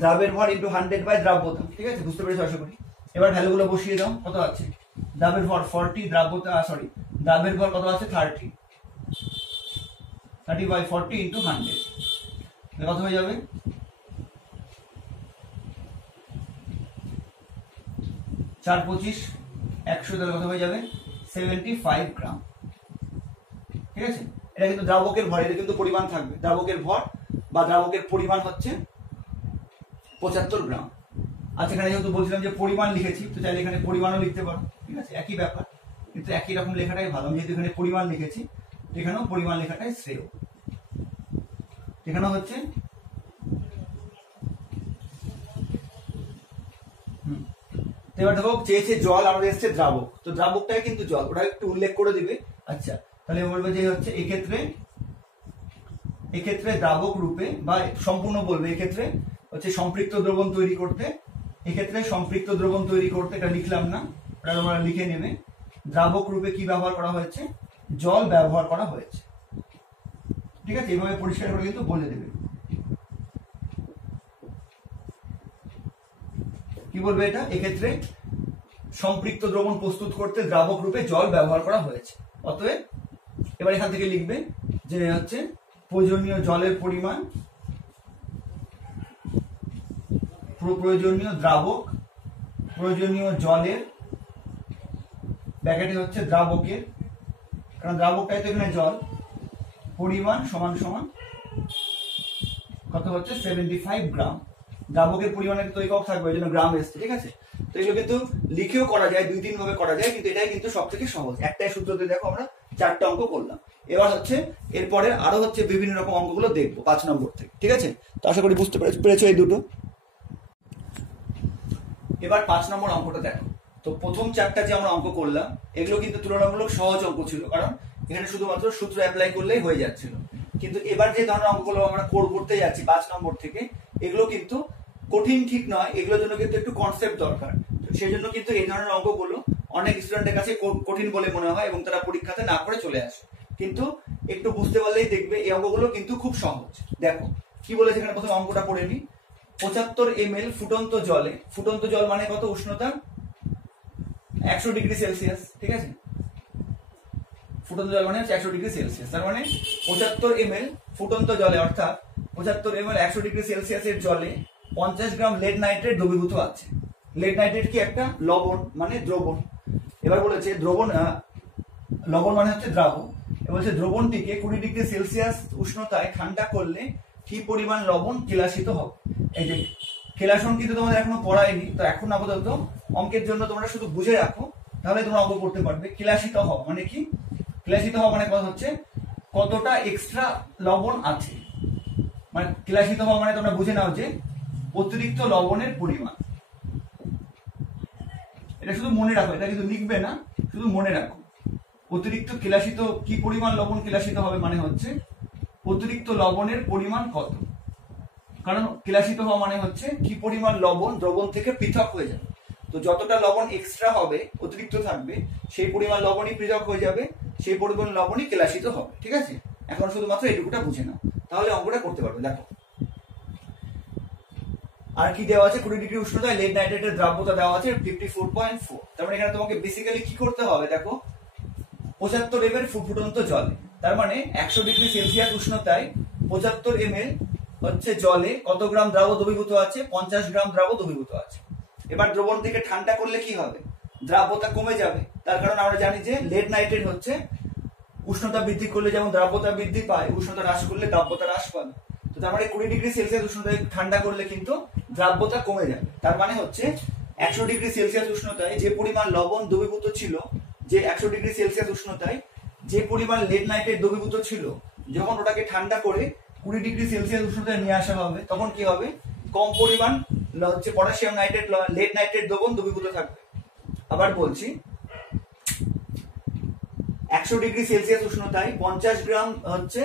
দ্রাবের ভর ইনটু 100 বাই দ্রাব্যতা, ঠিক আছে, বুঝতে পেরেছো আশা করি। এবার ভ্যালুগুলো বসিয়ে দাও, কত আছে, দ্রাবের ভর 40, দ্রাবের ভর কত আছে 30 বাই 40 ইনটু 100, কত হয়ে যাবে, 4 25 100, তাহলে কত হয়ে যাবে 75 গ্রাম, ঠিক আছে। এটা কিন্তু দ্রাবকের ভর, এটা কিন্তু পরিমাণ থাকবে, দ্রাবকের ভর বা দ্রাবকের পরিমাণ হচ্ছে 75 গ্রাম। আচ্ছা, এখানে যেহেতু বলছিলাম যে পরিমাণ লিখেছি, তো চাইলে এখানে পরিমাণও লিখতে পারো, ঠিক আছে, একই ব্যাপার, কিন্তু একই রকম লেখাটাই ভালো। যেহেতু এখানে পরিমাণ লিখেছি, এখানেও পরিমাণ লেখাটাই শ্রেয়। এখানে হচ্ছে এবার দেখো, চেয়েছে জল, আমাদের এসছে দ্রাবক, তো দ্রাবকটাই কিন্তু জল, ওটা একটু উল্লেখ করে দিবে। আচ্ছা, তাহলে বলবে যে হচ্ছে এক্ষেত্রে দ্রাবক রূপে, বা সম্পূর্ণ বলবে এক্ষেত্রে হচ্ছে সম্পৃক্ত দ্রবণ তৈরি করতে, এটা লিখলাম না, ওটা তোমরা লিখে নেবে। দ্রাবক রূপে কি ব্যবহার করা হয়েছে, জল ব্যবহার করা হয়েছে, ঠিক আছে, এইভাবে পরিষ্কার করে কিন্তু বলে দেবে। কি বলবে এটা, এক্ষেত্রে সম্পৃক্ত দ্রবণ প্রস্তুত করতে দ্রাবক রূপে জল ব্যবহার করা হয়েছে। অতএব এবার এখান থেকে লিখবে যে হচ্ছে প্রয়োজনীয় জলের পরিমাণ, প্রয়োজনীয় দ্রাবক, প্রয়োজনীয় জলের, ব্র্যাকেটে হচ্ছে দ্রাবকের, কারণ দ্রাবকটাই তো এখানে জল, পরিমাণ সমান সমান কত হচ্ছে 75 গ্রাম। দ্রাবকের পরিমাণের তো একক থাকবে, ওই জন্য গ্রাম এসছে, ঠিক আছে। তো এগুলো কিন্তু লিখেও করা যায়, 2-3 ভাবে করা যায়, কিন্তু এটাই কিন্তু সব থেকে সহজ। একটাই সূত্রতে দেখো আমরা 4টা অঙ্ক করলাম। এবার হচ্ছে এরপরে আরো হচ্ছে বিভিন্ন রকম অঙ্কগুলো দেখবো 5 নম্বর থেকে, ঠিক আছে। তো আশা করি বুঝতে পেরেছো এই দুটো। এবার 5 নম্বর অঙ্কটা দেখো। তো প্রথম 4টা যে আমরা অঙ্ক করলাম, এগুলো কিন্তু তুলনামূলক সহজ অঙ্ক ছিল, কারণ এখানে শুধুমাত্র সূত্র অ্যাপ্লাই করলেই হয়ে যাচ্ছিল। কিন্তু এবার যে ধরনের অঙ্কগুলো আমরা করতে যাচ্ছি 5 নম্বর থেকে, এগুলো কিন্তু কঠিন ঠিক নয়, এগুলোর জন্য কিন্তু একটু কনসেপ্ট দরকার। সেই জন্য কিন্তু এই ধরনের অঙ্কগুলো অনেক স্টুডেন্টের কাছে কঠিন বলে মনে হয়, এবং তারা পরীক্ষাতে না করে চলে আসে। কিন্তু একটু বুঝতে পারলেই দেখবে এই অঙ্কগুলো কিন্তু খুব সহজ। দেখো কি বলেছে এখানে, প্রথমে অঙ্কটা পড়ে নি। 75 ml ফুটন্ত জলে, ফুটন্ত জল মানে কত, উষ্ণতা 100 ডিগ্রি সেলসিয়াস, ঠিক আছে, ফুটন্ত জল মানে 100 ডিগ্রি সেলসিয়াস। তার মানে 75 ml ফুটন্ত জলে, অর্থাৎ 75 ml 100 ডিগ্রি সেলসিয়াসের জলে 50 গ্রাম লেড নাইট্রেট দ্রবীভূত আছে। লেড নাইট্রেট কি একটা লবণ, মানে দ্রবণ। এবার বলেছে লবণ মানে হচ্ছে দ্রাবক। বলছে দ্রবণটিকে 20 ডিগ্রি সেলসিয়াস উষ্ণতায় ঠান্ডা করলে কি পরিমাণ লবণ কেলাসিত হবে। এই যে কেলাসন কিন্তু তোমাদের এখনো পড়ায়নি, তো এখন আপাতত অঙ্কের জন্য তোমরা শুধু বুঝে রাখো, তাহলে তোমরা অঙ্ক করতে পারবে। কেলাসিত হওয়া মানে কি, কেলাসিত হওয়া মানে কথা হচ্ছে কতটা এক্সট্রা লবণ আছে, মানে কেলাসিত হওয়া মানে তোমরা বুঝে নাও যে অতিরিক্ত লবণের পরিমাণ। এটা শুধু মনে রাখো, এটা কিন্তু লিখবে না, শুধু মনে রাখো। অতিরিক্ত কেলাসিত কি পরিমাণ লবণ কেলাসিত হবে মানে হচ্ছে অতিরিক্ত লবণের পরিমাণ কত, কারণ কেলাসিত হওয়া মানে হচ্ছে কি পরিমাণ লবণ দ্রবণ থেকে পৃথক হয়ে যাবে। তো যতটা লবণ এক্সট্রা হবে, অতিরিক্ত থাকবে, সেই পরিমাণ লবণই পৃথক হয়ে যাবে, সেই পরিমাণ লবণই কেলাসিত হবে। ঠিক আছে, এখন শুধুমাত্র এটুকুটা বুঝে নাও, তাহলে অঙ্কটা করতে পারবে। দেখো আর কি দেওয়া আছে, 20 ডিগ্রি উষ্ণতায় লেড নাইট্রেটের দ্রাব্যতা দেওয়া আছে 54.4। তার মানে এখানে তোমাকে বেসিক্যালি কি করতে হবে, দেখো 75 ml ফুটন্ত জলে, তার মানে 100 ডিগ্রি সেলসিয়াস উষ্ণতায় 75 ml হচ্ছে জলে কত গ্রাম দ্রাব্য দ্রবীভূত আছে, 50 গ্রাম দ্রাব্য দ্রবীভূত আছে। এবার দ্রবণ থেকে ঠান্ডা করলে কি হবে, দ্রাব্যতা কমে যাবে, তার কারণ আমরা জানি যে লেড নাইট্রেট হচ্ছে উষ্ণতা বৃদ্ধি করলে যেমন দ্রাব্যতা বৃদ্ধি পায়, উষ্ণতা হ্রাস করলে দ্রাব্যতা হ্রাস পাবে। তো তার মানে 20 ডিগ্রি সেলসিয়াস উষ্ণতায় ঠান্ডা করলে কিন্তু দ্রাব্যতা কমে যাবে। তার মানে হচ্ছে 100 ডিগ্রি সেলসিয়াস উষ্ণতায় যে পরিমাণ লবণ দ্রবীভূত ছিল, যে 100 ডিগ্রি সেলসিয়াস উষ্ণতায় যে পরিমাণ লেড নাইট্রেট দ্রবীভূত ছিল, যখন ওটাকে ঠান্ডা করে 20 ডিগ্রি সেলসিয়াস উষ্ণতায় নিয়ে আসা হবে, তখন কি হবে, কম পরিমাণ হচ্ছে পটাশিয়াম নাইট্রেট, লেড নাইট্রেট দ্রবণ দ্রবীভূত থাকবে। আবার বলছি, 100 ডিগ্রি সেলসিয়াস উষ্ণতায় 50 গ্রাম হচ্ছে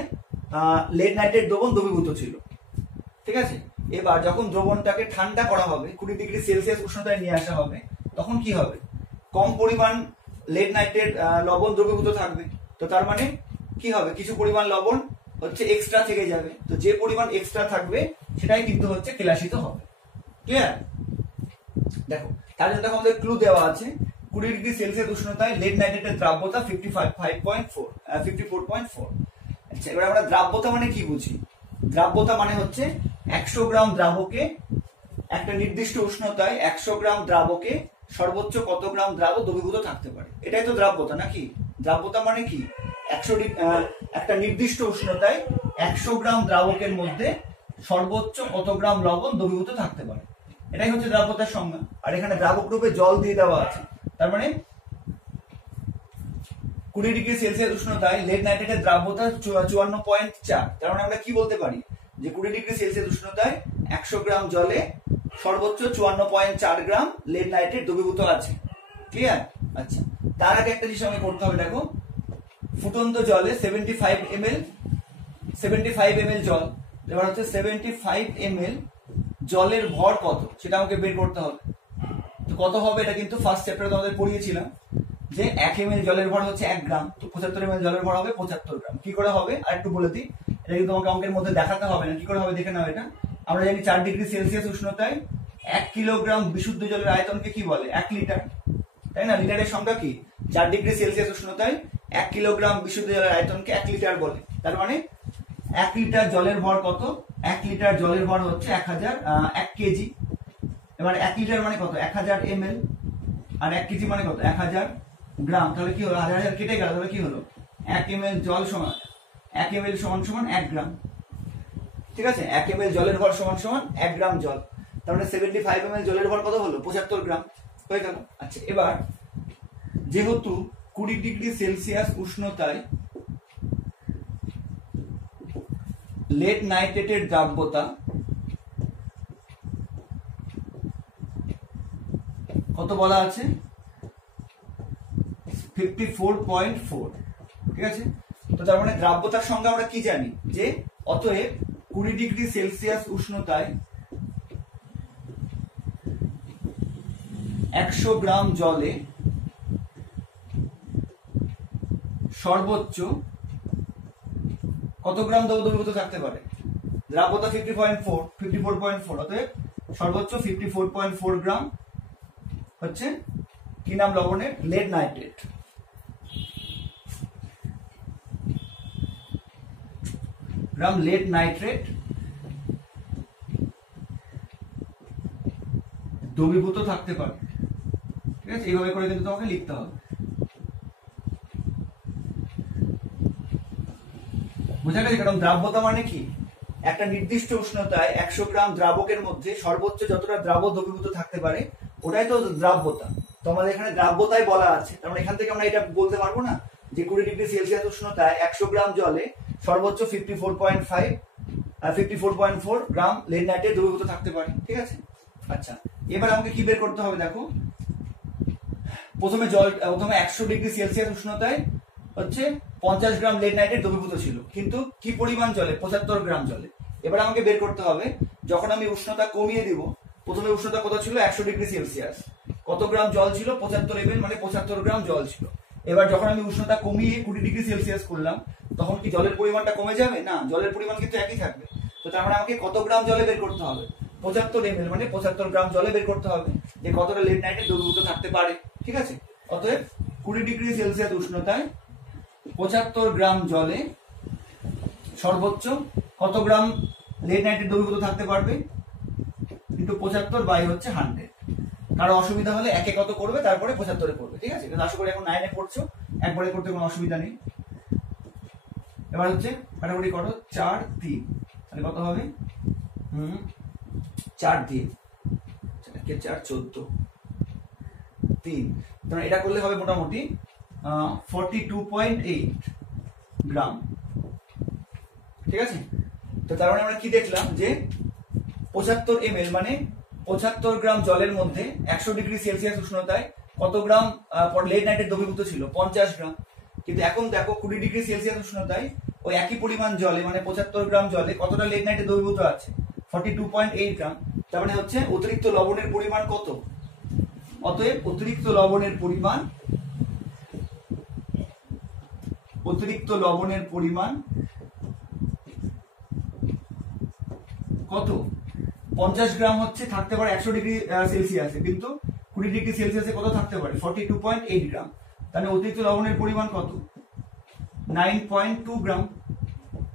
লেড নাইট্রেট দ্রবণ দ্রবীভূত ছিল। ঠিক আছে, এবার যখন দ্রবণটাকে ঠান্ডা করা হবে, 20 ডিগ্রি সেলসিয়াস উষ্ণতায় নিয়ে আসা হবে, তখন কি হবে, কম পরিমাণ লেড নাইট্রেট লবণ দ্রবীভূত থাকবে। তো তার মানে কি হবে, কিছু পরিমাণ লবণ হচ্ছে এক্সট্রা থেকে যাবে। তো যে পরিমাণ এক্সট্রা থাকবে সেটাই কিন্তু হচ্ছে কেলাসিত হবে। ক্লিয়ার? দেখো তার জন্য দেখো আমাদের ক্লু দেওয়া আছে, 20 ডিগ্রি সেলসিয়াস উষ্ণতায় লেড নাইট্রেটের দ্রাব্যতা 54.4। আচ্ছা, এবার আমরা দ্রাব্যতা মানে কি বুঝি, দ্রাব্যতা মানে হচ্ছে 100 গ্রাম দ্রাবকে একটা নির্দিষ্ট উষ্ণতায় 100 গ্রাম দ্রাবকে সর্বোচ্চ কত গ্রাম দ্রাব দ্রবীভূত থাকতে পারে, এটাই তো দ্রাব্যতা নাকি। দ্রাব্যতা মানে কি, একটা নির্দিষ্ট উষ্ণতায় 100 গ্রাম দ্রাবকের মধ্যে সর্বোচ্চ কত গ্রাম লবণ দ্রবীভূত থাকতে পারে, এটাই হচ্ছে দ্রাব্যতার সংজ্ঞা। আর এখানে দ্রাবক রূপে জল দিয়ে দেওয়া আছে, তার মানে 20 ডিগ্রি সেলসিয়াস উষ্ণতায় লেড নাইট্রেটের দ্রাব্যতা 54.4। তার মানে আমরা কি বলতে পারি যে 20 ডিগ্রি সেলসিয়াস উষ্ণতায় 100 গ্রাম জলে সর্বোচ্চ 54.4 গ্রাম লেড নাইট্রেট দ্রবীভূত আছে। ক্লিয়ার? আচ্ছা, তার আগে একটা জিনিস আমাকে করতে হবে। দেখো ফুটন্ত জলে 75 ml জল, এবার হচ্ছে 75 ml জলের ভর কত সেটা আমাকে বের করতে হবে। তো কত হবে, এটা কিন্তু ফার্স্ট চ্যাপ্টারে তোমাদের পড়িয়েছিলাম যে 1 ml জলের ভর হচ্ছে 1 গ্রাম, তো 75 ml জলের ভর হবে 75 গ্রাম। কি করে হবে আর একটু বলে দিই, এটা কিন্তু তোমাকে অঙ্কের মধ্যে দেখাতে হবে না, কি করে হবে দেখে নাও। এটা আমরা জানি 4 ডিগ্রি সেলসিয়াস উষ্ণতায় 1 কিলোগ্রাম বিশুদ্ধ জলের আয়তনকে কি বলে, 1 লিটার, তাই না। লিটারের সংখ্যা কি, 4 ডিগ্রি সেলসিয়াস উষ্ণতায় 1 কিলোগ্রাম বিশুদ্ধ জলের আয়তনকে 1 লিটার বলে। তার মানে 1 লিটার জলের ভর কত, 1 লিটার জলের ভর হচ্ছে 1 কেজি। এবার 1 লিটার মানে কত, 1000 ml, আর 1 কেজি মানে কত, 1000 গ্রাম। তাহলে কি হলো, 1000 কেটে গেল, তাহলে কি হলো, 1 ml জল সমান 1 ml সমান 1 গ্রাম। ঠিক আছে, 1 ml জলের ভর সমান 1 গ্রাম জল। তার মানে 75 ml জলের ভর কত হলো, 75 গ্রাম হয়ে গেল। আচ্ছা, এবার যেহেতু 20 ডিগ্রি সেলসিয়াস উষ্ণতায় লেড নাইট্রেটের দ্রাব্যতা কত বলা আছে, 54.4। ঠিক আছে, তো তার মানে দ্রাব্যতার সংজ্ঞা আমরা কি জানি, যে অতএব 20 ডিগ্রি সেলসিয়াস উষ্ণতায় 100 গ্রাম জলে সর্বোচ্চ কত গ্রাম দ্রবীভূত থাকতে পারে, দ্রাব্যতা 54.4, অতএব সর্বোচ্চ 54.4 গ্রাম হচ্ছে কি নাম লবণের, লেড নাইট্রেট। গ্রাম লেড নাইট্রেট দ্রবীভূত থাকতে পারে। ঠিক আছে, এইভাবে করে কিন্তু তোমাকে লিখতে হবে। বোঝা গেছে? কারণ দ্রাব্যতা মানে কি, একটা নির্দিষ্ট উষ্ণতায় 100 গ্রাম দ্রাবকের মধ্যে সর্বোচ্চ যতটা দ্রাব দ্রবীভূত থাকতে পারে ওটাই তো দ্রাব্যতা। তো আমাদের এখানে দ্রাব্যতাই বলা আছে, তার মানে এখান থেকে আমরা এটা বলতে পারবো না যে 20 ডিগ্রি সেলসিয়াস উষ্ণতায় 100 গ্রাম জলে সর্বোচ্চ 54.4 গ্রাম লেড নাইট্রেট দ্রবীভূত থাকতে পারে। ঠিক আছে, আচ্ছা এবার আমাকে কি বের করতে হবে, দেখো প্রথমে 100 ডিগ্রি সেলসিয়াস উষ্ণতায় হচ্ছে 50 গ্রাম লেড নাইট্রেট দ্রবীভূত ছিল, কিন্তু কি পরিমাণ জলে? 75 গ্রাম জলে। এবার আমাকে বের করতে হবে যখন আমি উষ্ণতা কমিয়ে দিব, প্রথমে উষ্ণতা কত ছিল? 100 ডিগ্রি সেলসিয়াস। কত গ্রাম জল ছিল? 75 ml, মানে 75 গ্রাম জল ছিল। এবার যখন আমি উষ্ণতা কমিয়ে 20 ডিগ্রি সেলসিয়াস করলাম, তখন কি জলের পরিমাণটা কমে যাবে? না, জলের পরিমাণ কিন্তু একই থাকবে। তো তার মানে আমাকে কত গ্রাম জলে বের করতে হবে? 75 ml, মানে 75 গ্রাম জলে বের করতে হবে যে কতটা লেড নাইট্রেট দ্রবীভূত থাকতে পারে। ঠিক আছে, অতএব 20 ডিগ্রি সেলসিয়াস উষ্ণতায় 75 গ্রাম জলে সর্বোচ্চ কত গ্রাম লেড নাইট্রেট দ্রবীভূত থাকতে পারবে? কিন্তু 75 বাই হচ্ছে 100। কারো অসুবিধা হলে একে কত করবে, তারপরে 75 করবে। ঠিক আছে, আশা করি এখন 9 পড়ছো, একবারে করতে কোনো অসুবিধা নেই। এবার হচ্ছে কাটাকুটি করো, 4 3, তাহলে কত হবে? 4 3 4 14 3, তাহলে এটা করলে হবে মোটামুটি 42.8 গ্রাম। ঠিক আছে, তো তার মানে আমরা কি দেখলাম যে 75 ml মানে 75 গ্রাম জলের মধ্যে 100 ডিগ্রি সেলসিয়াস উষ্ণতায় কত গ্রাম লেড নাইট্রেট দ্রবীভূত ছিল? 50 গ্রাম। কিন্তু এখন দেখো 20 ডিগ্রি সেলসিয়াস উষ্ণতায় ওই একই পরিমাণ জলে, মানে 75 গ্রাম জলে কতটা লেড নাইট্রেট দ্রবীভূত আছে? 42.8 গ্রাম। তার মানে হচ্ছে অতিরিক্ত লবণের পরিমাণ কত? অতএব অতিরিক্ত লবণের পরিমাণ কত? 50 গ্রাম হচ্ছে থাকতে পারে 100 ডিগ্রি সেলসিয়াসে, কিন্তু 20 ডিগ্রি সেলসিয়াসে কত থাকতে পারে? 42.8 গ্রাম। তাহলে অতিরিক্ত লবণের পরিমাণ কত? 9.2 গ্রাম।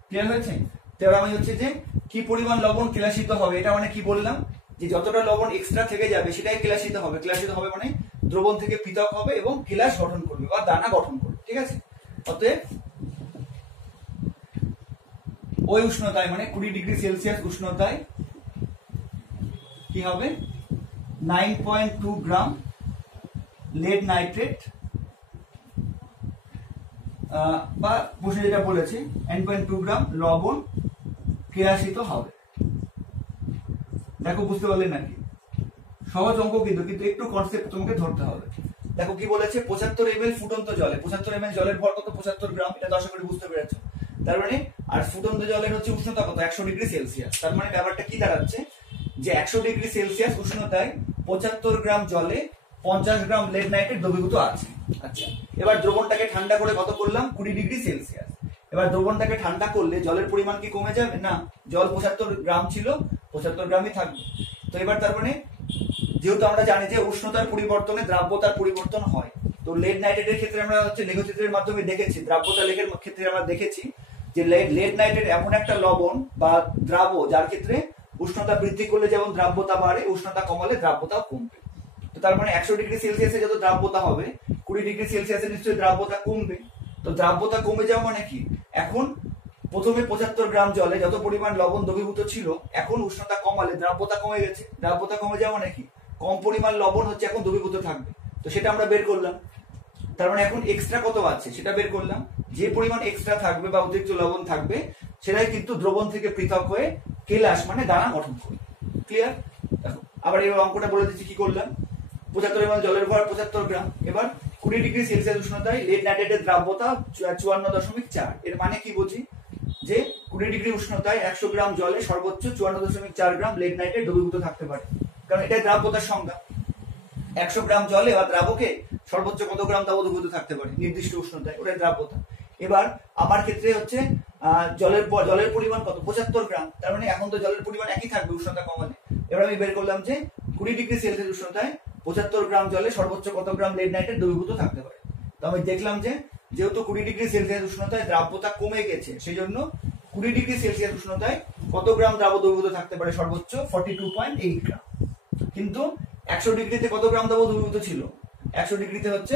ক্লিয়ার হয়েছে? তাহলে আমি হচ্ছে যে কি পরিমাণ লবণ কেলাসিত হবে, এটা মানে কি বললাম যে যতটা লবণ এক্সট্রা থেকে যাবে সেটাই কেলাসিত হবে। কেলাসিত হবে মানে দ্রবণ থেকে পৃথক হবে এবং কেলাস গঠন করবে বা দানা গঠন করবে। ঠিক আছে, অতএব ওই উষ্ণতায় মানে 20 ডিগ্রি সেলসিয়াস উষ্ণতায় কি হবে? 9.2 গ্রাম লেড নাইট্রেট বা প্রশ্নে যেটা বলেছে 9.2 গ্রাম লবণ কেলাসিত হবে। দেখো বুঝতে পারলে নাকি? সহজ অঙ্ক কিন্তু একটু কনসেপ্ট তোমাকে ধরতে হবে। দেখো কি বলেছে, 75 ml ফুটন্ত জলে, 75 ml জলের ভর কত? 75 গ্রাম। এটা আশা করি বুঝতে পেরেছো। তার মানে আর ফুটন্ত জলের হচ্ছে উষ্ণতা কত? 100 ডিগ্রি সেলসিয়াস। তার মানে ব্যাপারটা কি দাঁড়াচ্ছে যে 100 ডিগ্রি সেলসিয়াস উষ্ণতায় 75 গ্রাম জলে 50 গ্রাম লেড নাইট্রেট দ্রবীভূত আছে। আচ্ছা, এবার দ্রবণটাকে ঠান্ডা করে কত করলাম? 20 ডিগ্রি সেলসিয়াস। এবার দ্রবণটাকে ঠান্ডা করলে জলের পরিমাণ কি কমে যাবে? না, জল 75 গ্রাম ছিল, 75 গ্রামই থাকবে। তো এবার তার মানে যেহেতু আমরা জানি যে উষ্ণতার পরিবর্তনে দ্রাব্যতার পরিবর্তন হয়, তো লেড নাইট্রেটের ক্ষেত্রে আমরা হচ্ছে লেখচিত্রের মাধ্যমে দেখেছি, দ্রাব্যতা লেখের ক্ষেত্রে আমরা দেখেছি যে লেড নাইট্রেট এমন একটা লবণ বা দ্রাব্য যার ক্ষেত্রে উষ্ণতা বৃদ্ধি করলে যেমন দ্রাব্যতা বাড়ে, উষ্ণতা কমালে দ্রাব্যতাও কমবে। তো তার মানে 100 ডিগ্রি সেলসিয়াসে যত দ্রাব্যতা হবে, 20 ডিগ্রি সেলসিয়াসে নিশ্চয়ই দ্রাব্যতা কমবে। তো দ্রাব্যতা কমে যাওয়া মানে কি? এখন প্রথমে 75 গ্রাম জলে যত পরিমাণ লবণ দ্রবীভূত ছিল, এখন উষ্ণতা কমালে দ্রাব্যতা কমে গেছে। দ্রাব্যতা কমে যাওয়া মানে কি? কম পরিমাণ লবণ হচ্ছে এখন দ্রবীভূত থাকবে। তো সেটা আমরা বের করলাম। তার মানে এখন এক্সট্রা কত আছে সেটা বের করলাম। যে পরিমাণ এক্সট্রা থাকবে বা অতিরিক্ত লবণ থাকবে সেটাই কিন্তু দ্রবণ থেকে পৃথক হয়ে কেলাস মানে দানা গঠন করবে। ক্লিয়ার? দেখো আবার এই অঙ্কটা বলে দিচ্ছি কি করলাম। 75 ml জলের ভর 75 গ্রাম। এবার 20 ডিগ্রি সেলসিয়াস উষ্ণতায় লেড নাইট্রেটের দ্রাব্যতা 54.4। এর মানে কি বুঝি যে 20 ডিগ্রি উষ্ণতায় 100 গ্রাম জলে সর্বোচ্চ 54.4 গ্রাম লেড নাইট্রেট দ্রবীভূত থাকতে পারে, কারণ এটাই দ্রাব্যতার সংজ্ঞা। 100 গ্রাম জলে বা দ্রাবকে সর্বোচ্চ কত গ্রাম দ্রবীভূত থাকতে পারে নির্দিষ্ট উষ্ণতায়, ওটাই দ্রাব্যতা। এবার আমার ক্ষেত্রে হচ্ছে জলের পরিমাণ কত? 75 গ্রাম। তার মানে এখন তো জলের পরিমাণ একই থাকবে উষ্ণতা কমালে। এবার আমি বের করলাম যে 20 ডিগ্রি সেলসিয়াস উষ্ণতায় 75 গ্রাম জলে সর্বোচ্চ কত গ্রাম লেড নাইট্রেট দ্রবীভূত থাকতে পারে। তো আমি দেখলাম যে যেহেতু 20 ডিগ্রি সেলসিয়াস উষ্ণতায় দ্রাব্যতা কমে গেছে, সেই জন্য 20 ডিগ্রি সেলসিয়াস উষ্ণতায় কত গ্রাম দ্রাব্য দ্রবীভূত থাকতে পারে? সর্বোচ্চ 42.8 গ্রাম। কিন্তু 100 ডিগ্রিতে কত গ্রাম দ্রাব্য দ্রবীভূত ছিল? 100 ডিগ্রিতে হচ্ছে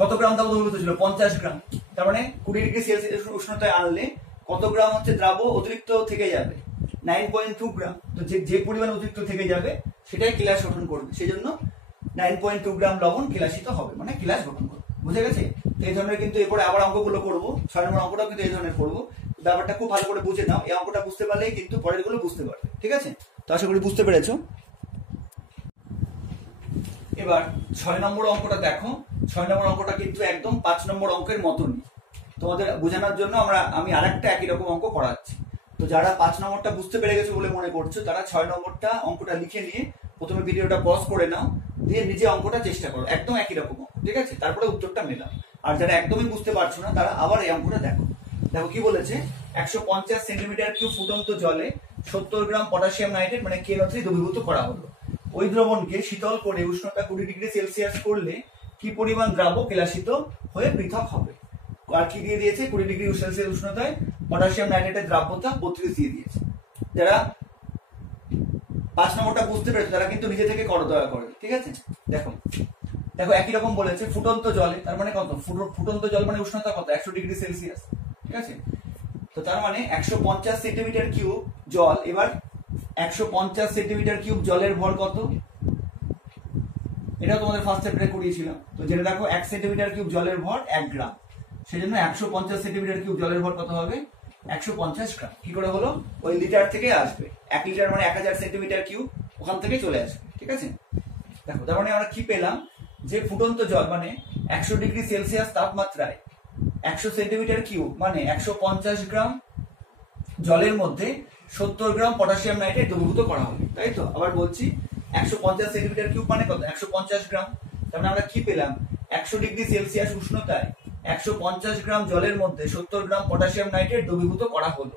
কত গ্রাম দ্রাব্য দ্রবীভূত ছিল? 50 গ্রাম। তার মানে 20 ডিগ্রি সেলসিয়াস উষ্ণতায় আনলে কত গ্রাম হচ্ছে দ্রাব্য অতিরিক্ত থেকে যাবে? 9.2 গ্রাম। তো যে পরিমাণ অতিরিক্ত থেকে যাবে সেটাই কেলাস গঠন করবে, সেই জন্য 9.2 গ্রাম লবণ কেলাসিত হবে, মানে কেলাস গঠন করবে। বুঝে গেছে? তো এই ধরনের কিন্তু এরপরে আবার অঙ্কগুলো করবো, 6 নম্বর অঙ্কটাও কিন্তু এই ধরনের করবো। ব্যাপারটা খুব ভালো করে বুঝে নাও, এই অঙ্কটা বুঝতে পারলেই কিন্তু পরের গুলো বুঝতে পারবে। ঠিক আছে? তো আশা করি বুঝতে পেরেছো। এবার 6 নম্বর অঙ্কটা দেখো। 6 নম্বর অঙ্কটা কিন্তু একদম 5 নম্বর অঙ্কের মতনই। তোমাদের বোঝানোর জন্য আমি আরেকটা একই রকম অঙ্ক করাচ্ছি। তো যারা 5 নম্বরটা বুঝতে পেরে গেছো বলে মনে করছো, তারা 6 নম্বরটা অঙ্কটা লিখে নিয়ে প্রথমে ভিডিওটা পজ করে নাও, দিয়ে নিজে অঙ্কটা চেষ্টা করো, একদম একই রকম অঙ্ক, ঠিক আছে? তারপরে উত্তরটা মেলাও। আর যারা একদমই বুঝতে পারছো না, তারা আবার এই অঙ্কটা দেখো। দেখো কি বলেছে, 150 সেন্টিমিটার কিউব ফুটন্ত জলে 70 গ্রাম পটাশিয়াম নাইট্রেট মানে KNO3 দ্রবীভূত করা হলো। ওই দ্রবণকে শীতল করে উষ্ণতা 20 ডিগ্রি সেলসিয়াস করলে কি পরিমাণ দ্রাব্য কেলাসিত হয়ে পৃথক হবে? আর কি দিয়ে দিয়েছে, 20 ডিগ্রি সেলসিয়াস উষ্ণতায় পটাশিয়াম নাইট্রেটের দ্রাব্যতা 32 দিয়ে দিয়েছে। যারা 5 নম্বরটা বুঝতে পেরেছো তারা কিন্তু নিজে থেকে করো, দয়া করে, ঠিক আছে? দেখো দেখো একই রকম বলেছে ফুটন্ত জলে, তার মানে কত? ফুটন্ত জল মানে উষ্ণতা কত? 100 ডিগ্রি সেলসিয়াস, ঠিক আছে? তো তার মানে 150 সেন্টিমিটার কিউব জল। এবার 150 সেন্টিমিটার কিউব জলের ভর কত? এটা তোমাদের ফার্স্ট চ্যাপ্টারে করিয়েছিলাম। তো জেনে রাখো 1 সেন্টিমিটার কিউব জলের ভর 1 গ্রাম। সেজন্য 150 সেন্টিমিটার কিউব জলের ভর কত হবে? 150 গ্রাম। কি করে হলো? ওই লিটার থেকে আসবে, 1 লিটার মানে 1000 সেন্টিমিটার কিউব, ওখান থেকে চলে আসবে, ঠিক আছে? দেখো তার মানে আমরা কি পেলাম, যে ফুটন্ত জল মানে 100 ডিগ্রি সেলসিয়াস তাপমাত্রায় 100 সেন্টিমিটার কিউব মানে 150 গ্রাম জলের মধ্যে 70 গ্রাম পটাশিয়াম নাইট্রেট দ্রবীভূত করা হবে, তাই তো? আবার বলছি, 150 সেন্টিমিটার কিউব মানে কত? 150 গ্রাম। তার মানে আমরা কি পেলাম, 100 ডিগ্রি সেলসিয়াস উষ্ণতায় 150 গ্রাম জলের মধ্যে 70 গ্রাম পটাশিয়াম নাইট্রেট দ্রবীভূত করা হলো।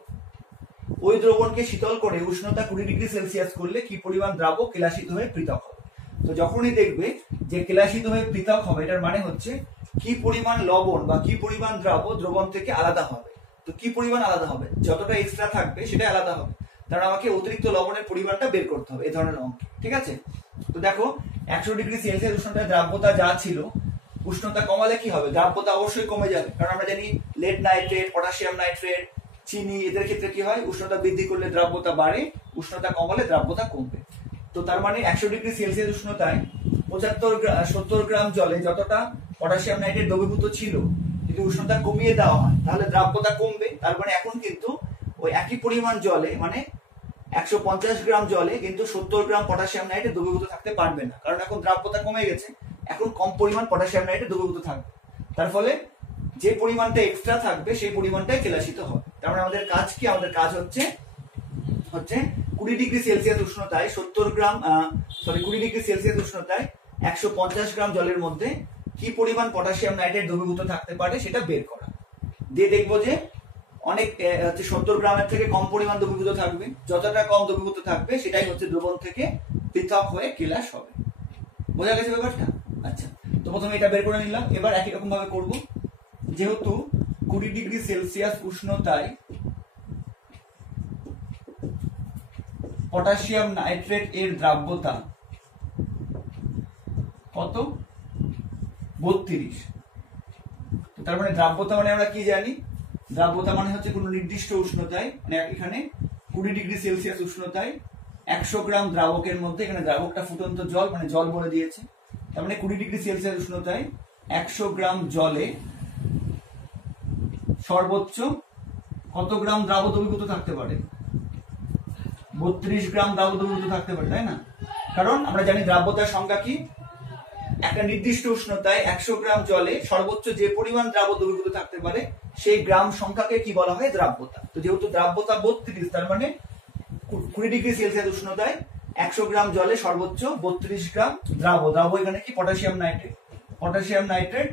ওই দ্রবণকে শীতল করে উষ্ণতা 20 ডিগ্রি সেলসিয়াস করলে কি পরিমাণ দ্রাব্য কেলাসিত হয়ে পৃথক হবে? তো যখনই দেখবে যে কেলাসিত হয়ে পৃথক হবে, এটার মানে হচ্ছে কি পরিমাণ লবণ বা কি পরিমাণ দ্রাব্য দ্রবণ থেকে আলাদা হবে। তো কি পরিমাণ আলাদা হবে? যতটা এক্সট্রা থাকবে সেটা আলাদা হবে। কারণ আমাকে অতিরিক্ত লবণের পরিমাণটা বের করতে হবে এই ধরনের অঙ্ক, ঠিক আছে? তো দেখো 100 ডিগ্রি সেলসিয়াস উষ্ণতায় দ্রাব্যতা যা ছিল, উষ্ণতা কমালে কি হবে? দ্রাব্যতা অবশ্যই কমে যাবে। কারণ আমরা জানি লেড নাইট্রেট, পটাশিয়াম নাইট্রেট, চিনি, এদের ক্ষেত্রে কি হয়? উষ্ণতা বৃদ্ধি করলে দ্রাব্যতা বাড়ে, উষ্ণতা কমালে দ্রাব্যতা কমবে। তো তার মানে 100 ডিগ্রি সেলসিয়াস উষ্ণতায় 70 গ্রাম জলে যতটা পটাশিয়াম নাইট্রেট দ্রবীভূত ছিল, যদি উষ্ণতা কমিয়ে দেওয়া হয় তাহলে দ্রাব্যতা কমবে। তার মানে এখন কিন্তু ওই একই পরিমাণ জলে মানে 150 গ্রাম জলে কিন্তু 70 গ্রাম পটাশিয়াম নাইট্রেট দ্রবীভূত থাকতে পারবে না, কারণ এখন দ্রাব্যতা কমে গেছে, এখন কম পরিমাণ পটাশিয়াম নাইট্রেট দ্রবীভূত থাকবে। তার ফলে যে পরিমাণটা এক্সট্রা থাকবে সেই পরিমাণটাই কেলাসিত হবে। তার মানে আমাদের কাজ কি? আমাদের কাজ হচ্ছে 20 ডিগ্রি সেলসিয়াস উষ্ণতায় 20 ডিগ্রি সেলসিয়াস উষ্ণতায় 150 গ্রাম জলের মধ্যে কি পরিমাণ পটাশিয়াম নাইট্রেট দ্রবীভূত থাকতে পারে সেটা বের করা। দিয়ে দেখবো যে অনেক 70 গ্রামের থেকে কম পরিমাণ দ্রবীভূত থাকবে। যতটা কম দ্রবীভূত থাকবে সেটাই হচ্ছে দ্রবণ থেকে পৃথক হয়ে কেলাস হবে। বোঝা গেছে ব্যাপারটা? আচ্ছা, তো প্রথমে এটা বের করে নিলাম। এবার একই রকম ভাবে করব। যেহেতু 20 ডিগ্রি সেলসিয়াস উষ্ণতায় পটাশিয়াম নাইট্রেট এর দ্রাব্যতা কত? 32। তার মানে দ্রাব্যতা মানে আমরা কি জানি? দ্রাব্যতা মানে হচ্ছে কোনো নির্দিষ্ট উষ্ণতায়, মানে এখানে 20 ডিগ্রি সেলসিয়াস উষ্ণতায় 100 গ্রাম দ্রাবকের মধ্যে, এখানে দ্রাবকটা ফুটন্ত জল মানে জল বলে দিয়েছে, তার মানে 20 ডিগ্রি সেলসিয়াস উষ্ণতায় 100 গ্রাম জলে সর্বোচ্চ কত গ্রাম দ্রাব্য দ্রবীভূত থাকতে পারে? 32 গ্রাম দ্রাব্য দ্রবীভূত থাকতে পারে, তাই না? কারণ আমরা জানি দ্রাব্যতার সংজ্ঞা কি, একটা নির্দিষ্ট উষ্ণতায় 100 গ্রাম জলে সর্বোচ্চ যে পরিমাণ দ্রাব্য দ্রবীভূত থাকতে পারে সেই গ্রাম সংখ্যাকে কি বলা হয়? দ্রাব্যতা। তো যেহেতু দ্রাব্যতা 32, তার মানে 20 ডিগ্রি সেলসিয়াস উষ্ণতায় 100 গ্রাম জলে সর্বোচ্চ 32 গ্রাম দ্রাব্য এখানে কি? পটাশিয়াম নাইট্রেট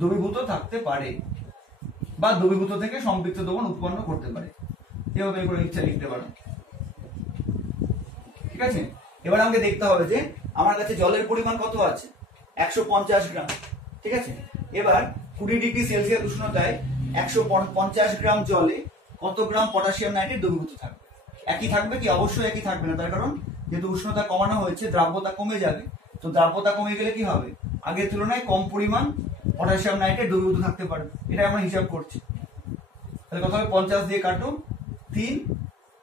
দ্রবীভূত থাকতে পারে বা দ্রবীভূত থেকে সম্পৃক্ত দ্রবণ উৎপন্ন করতে পারে। এভাবে করে ইচ্ছা লিখতে পারো, ঠিক আছে? এবার আমাকে দেখতে হবে যে আমার কাছে জলের পরিমাণ কত আছে? 150 গ্রাম, ঠিক আছে? এবার 20 ডিগ্রি সেলসিয়াস উষ্ণতায় 150 গ্রাম জলে কত গ্রাম পটাশিয়াম নাইট্রেট দ্রবীভূত থাকবে? একই থাকবে কি? অবশ্যই একই থাকবে না, তার কারণ যেহেতু উষ্ণতা কমানো হয়েছে দ্রাব্যতা কমে যাবে। তো দ্রাব্যতা কমে গেলে কি হবে? আগের তুলনায় কম পরিমাণ পটাশিয়াম নাইট্রেট দ্রবীভূত থাকতে পারবে। এটা আমরা হিসাব করছি। তাহলে কত হবে? 50 দিয়ে কাটো, 3,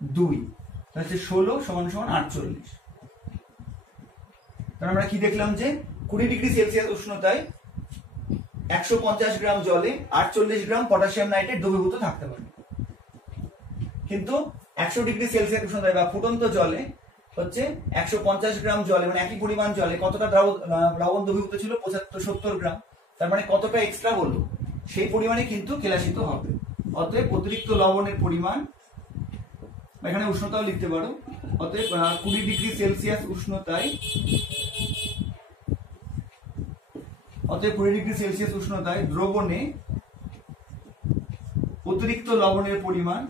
2, তাহলে 16 = 48। তাহলে আমরা কি দেখলাম যে 20 ডিগ্রি সেলসিয়াস উষ্ণতায় 150 গ্রাম জলে 48 গ্রাম পটাশিয়াম নাইট্রেট দ্রবীভূত থাকতে পারে। কিন্তু 100 ডিগ্রি সেলসিয়াস উষ্ণতায় বা ফুটন্ত জলে হচ্ছে 150 গ্রাম জলে, মানে একই পরিমাণ জলে কতটা লবণ দ্রবীভূত ছিল, 70 গ্রাম। তার মানে কতটা এক্সট্রা হলো সেই পরিমাণে কিন্তু কেলাসিত হবে। অতএব অতিরিক্ত লবণের পরিমাণ, এখানে উষ্ণতাও লিখতে পারো, অতএব 20 ডিগ্রি সেলসিয়াস উষ্ণতায়, অতএব 20 ডিগ্রি সেলসিয়াস উষ্ণতায় দ্রবণে অতিরিক্ত লবণের পরিমাণ,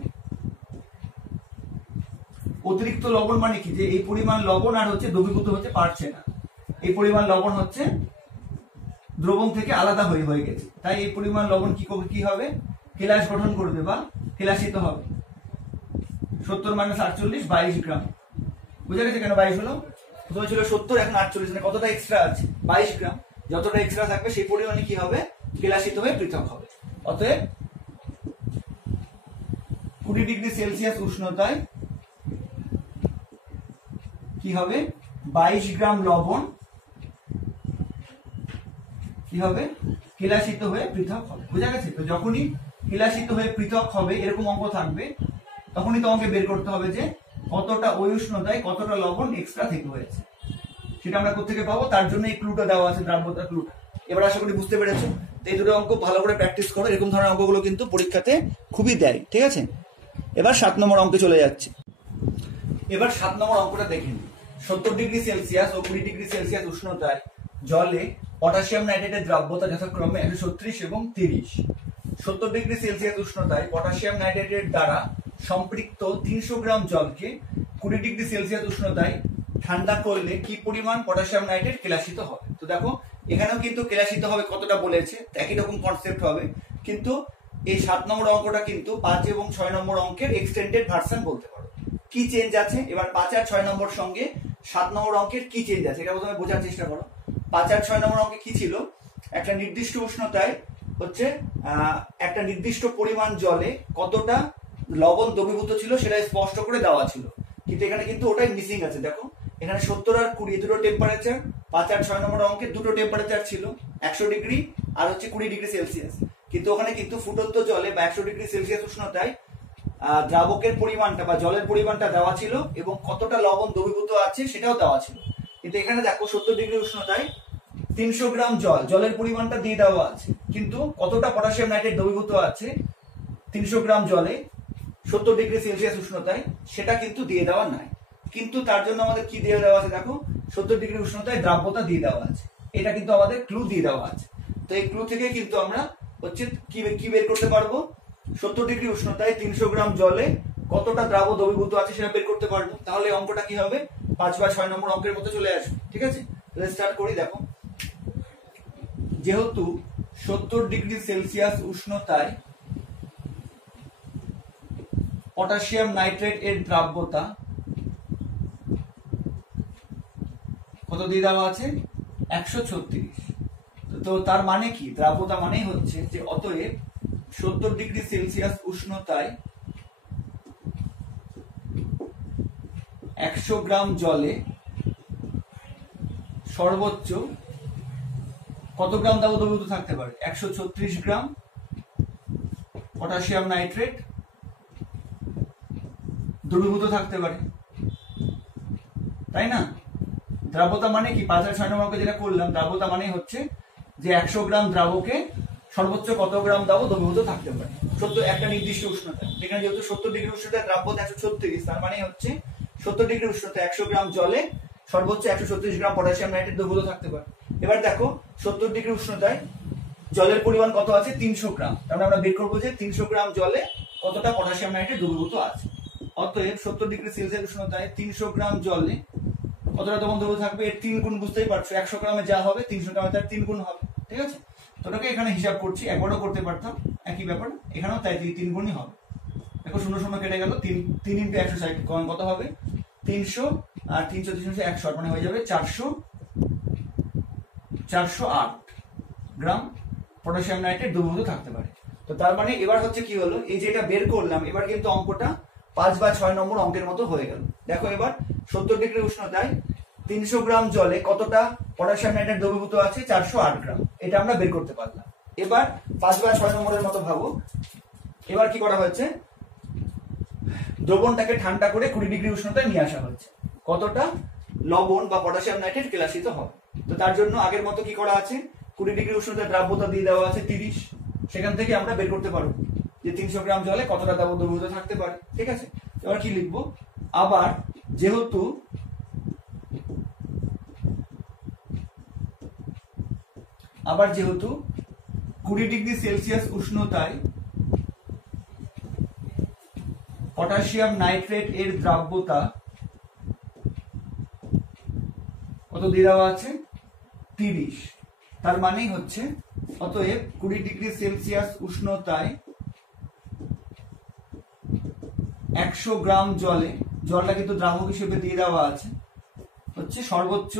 অতিরিক্ত লবণ মানে কি, যে এই পরিমাণ লবণ আর হচ্ছে দ্রবীভূত হতে পারছে না, এই পরিমাণ লবণ হচ্ছে দ্রবণ থেকে আলাদা হয়ে গেছে, তাই এই পরিমাণ লবণ কি হবে, কেলাস গঠন করবে বা কেলাসিত হবে। 70 - 48 22 গ্রাম। বুঝা গেছে কেন 22 হলো? প্রথমে ছিল 70, এখন 48, মানে কতটা এক্সট্রা আছে, 22 গ্রাম। যতটা এক্সট্রা থাকবে সেই পরিমাণে কি হবে, কেলাসিত হয়ে পৃথক হবে। অতএব 20 ডিগ্রি সেলসিয়াস উষ্ণতায় কি হবে, 22 গ্রাম লবণ কি হবে, কেলাসিত হয়ে পৃথক হবে। বুঝা গেছে? তো যখনই কেলাসিত হয়ে পৃথক হবে এরকম অঙ্ক থাকবে, তখনই তোমাকে বের করতে হবে যে কতটা ওই উষ্ণতায় কতটা লবণ এক্সট্রা থেকে হয়েছে। সেটা আমরা কোথেকে পাবো, তার জন্য এই ক্লুটা দেওয়া আছে, দ্রাব্যতার ক্লুটা। এবার আশা করি বুঝতে পেরেছো। এই দুটো অঙ্ক ভালো করে প্র্যাকটিস করো, এরকম ধরনের অঙ্কগুলো কিন্তু পরীক্ষাতে খুবই দেয়। ঠিক আছে, এবার 7 নম্বর অঙ্কে চলে যাচ্ছে। এবার 7 নম্বর অঙ্কটা দেখে নিই। 70 ডিগ্রি সেলসিয়াস ও 20 ডিগ্রি সেলসিয়াস উষ্ণতায় জলে পটাশিয়াম নাইট্রেটের দ্রাব্যতা যথাক্রমে 136 এবং 30। 70 ডিগ্রি সেলসিয়াস উষ্ণতায় পটাশিয়াম নাইট্রেটের দ্বারা সম্পৃক্ত 300 গ্রাম জলকে 20 ডিগ্রি সেলসিয়াস উষ্ণতায় ঠান্ডা করলে কি পরিমাণ পটাশিয়াম নাইট্রেট কেলাসিত হবে। তো দেখো এখানেও কিন্তু কেলাসিত হবে কতটা বলেছে, একই রকম কনসেপ্ট হবে, কিন্তু এই 7 নম্বর অঙ্কটা কিন্তু 5 এবং 6 নম্বর অঙ্কের এক্সটেন্ডেড ভার্সন বলতে পারো। কি চেঞ্জ আছে, এবার 5 আর 6 নম্বর সঙ্গে 7 নম্বর অঙ্কের কি চেঞ্জ আছে এটা প্রথমে বোঝার চেষ্টা করো। 5 আর 6 নম্বর অঙ্কে কি ছিল, একটা নির্দিষ্ট উষ্ণতায় হচ্ছে একটা নির্দিষ্ট পরিমাণ জলে কতটা লবণ দ্রবীভূত ছিল সেটা স্পষ্ট করে দেওয়া ছিল, কিন্তু এখানে কিন্তু ওটাই মিসিং আছে। দেখো এখানে 70 আর 20 দুটো টেম্পারেচার, 5 আর 6 নম্বর অঙ্কে দুটো টেম্পারেচার ছিল, 100 ডিগ্রি আর হচ্ছে 20 ডিগ্রি সেলসিয়াস, কিন্তু ওখানে কিন্তু ফুটন্ত জলে বা 100 ডিগ্রি সেলসিয়াস উষ্ণতায় দ্রাবকের পরিমাণটা বা জলের পরিমাণটা দেওয়া ছিল এবং কতটা লবণ দ্রবীভূত আছে সেটাও দেওয়া ছিল। কিন্তু এখানে দেখো 70 ডিগ্রি উষ্ণতায় 300 গ্রাম জলের পরিমাণটা দিয়ে দেওয়া আছে, কিন্তু কতটা পটাশিয়াম নাইট্রেট দ্রবীভূত আছে 300 গ্রাম জলে 70 ডিগ্রি সেলসিয়াস উষ্ণতায় সেটা কিন্তু দিয়ে দেওয়া নাই। কিন্তু তার জন্য আমাদের কি দিয়ে দেওয়া আছে, দেখো 70 ডিগ্রি উষ্ণতায় দ্রাব্যতা দিয়ে দেওয়া আছে, এটা কিন্তু আমাদের ক্লু দিয়ে দেওয়া আছে। তো এই ক্লু থেকে কিন্তু আমরা হচ্ছে কি বের করতে পারবো, 70 ডিগ্রি উষ্ণতায় 300 গ্রাম জলে কতটা দ্রাব্য দ্রবীভূত আছে সেটা বের করতে পারবো। তাহলে অঙ্কটা কি হবে, 5 বা 6 নম্বর অঙ্কের মতো চলে আসবে। ঠিক আছে, তাহলে স্টার্ট করি। দেখো যেহেতু 70 ডিগ্রি সেলসিয়াস উষ্ণতায় পটাশিয়াম নাইট্রেট এর দ্রাব্যতা কত দিয়ে দেওয়া আছে, 136। তো তার মানে কি, দ্রাব্যতা মানেই হচ্ছে যে অতএব 70 ডিগ্রি সেলসিয়াস উষ্ণতায় 100 গ্রাম জলে সর্বোচ্চ কত গ্রাম দ্রাব্য দ্রবীভূত থাকতে পারে, 136 গ্রাম পটাশিয়াম নাইট্রেট দ্রবীভূত থাকতে পারে, তাই না? দ্রাব্যতা মানে কি, 5 আর 6 নম্বরকে যেটা করলাম, দ্রাব্যতা মানে হচ্ছে যে 100 গ্রাম দ্রাবকে সর্বোচ্চ কত গ্রাম দ্রাব্য দ্রবীভূত থাকতে পারে একটা নির্দিষ্ট উষ্ণতা। এখানে যেহেতু 70 ডিগ্রি উষ্ণতায় দ্রাব্যতা 136, তার মানে হচ্ছে 70 ডিগ্রি উষ্ণতায় 100 গ্রাম জলে সর্বোচ্চ 136 গ্রাম পটাশিয়াম নাইট্রেট দ্রবীভূত থাকতে পারে। এবার দেখো 70 ডিগ্রি উষ্ণতায় জলের পরিমাণ কত আছে, 300 গ্রাম। তাহলে আমরা বের করবো যে 300 গ্রাম জলে কতটা পটাশিয়াম নাইট্রেট দ্রবীভূত আছে। অতএব 70 ডিগ্রি সেলসিয়াস উষ্ণতায় 300 গ্রাম জলে কতটা দ্রবণ দ্রবীভূত থাকবে, এর 3 গুণ, বুঝতেই পারছো 100 গ্রামে যা হবে 300 গ্রামে তার 3 গুণ হবে। ঠিক আছে, তো ওটাকে এখানে হিসাব করছি, একবারও করতে পারতাম একই ব্যাপার, এখানেও তাই 3 গুণই হবে। দেখো 0 0 কেটে গেল, 3 × 160 কত হবে, 300 আর 300 100, মানে হয়ে যাবে 408 গ্রাম পটাশিয়াম নাইট্রেট দ্রবীভূত থাকতে পারে। তো তার মানে এবার হচ্ছে কি হলো, এই যেটা বের করলাম এবার কিন্তু অঙ্কটা 5 বা 6 নম্বর অঙ্কের মতো হয়ে গেল। দেখো এবার 70 ডিগ্রি উষ্ণতায় 300 গ্রাম জলে কতটা পটাশিয়াম নাইট্রেট দ্রবীভূত আছে, 408 গ্রাম, এটা আমরা বের করতে পারলাম। এবার 5 বা 6 নম্বরের মতো ভাবো, এবার কি করা হয়েছে, দ্রবণটাকে ঠান্ডা করে 20 ডিগ্রি উষ্ণতায় নিয়ে আসা হয়েছে। কতটা লবণ বা পটাশিয়াম নাইট্রেট কেলাসিত হবে। তো তার জন্য আগের মতো কি করা আছে, 20 ডিগ্রি উষ্ণতায় দ্রাব্যতা দিয়ে দেওয়া আছে 30, সেখান থেকে আমরা বের করতে পারবো যে 300 গ্রাম জলে কতটা দ্রবীভূত থাকতে পারে। ঠিক আছে, এবার কি লিখবো, আবার যেহেতু আবার যেহেতু 20 ডিগ্রি সেলসিয়াস উষ্ণতায় পটাশিয়াম নাইট্রেট এর দ্রাব্যতা কত দিয়ে দেওয়া আছে 30, তার মানেই হচ্ছে অতএব 20 ডিগ্রি সেলসিয়াস উষ্ণতায় 100 গ্রাম জলে, জলটা কিন্তু দ্রাবক হিসেবে দিয়ে দেওয়া আছে, হচ্ছে সর্বোচ্চ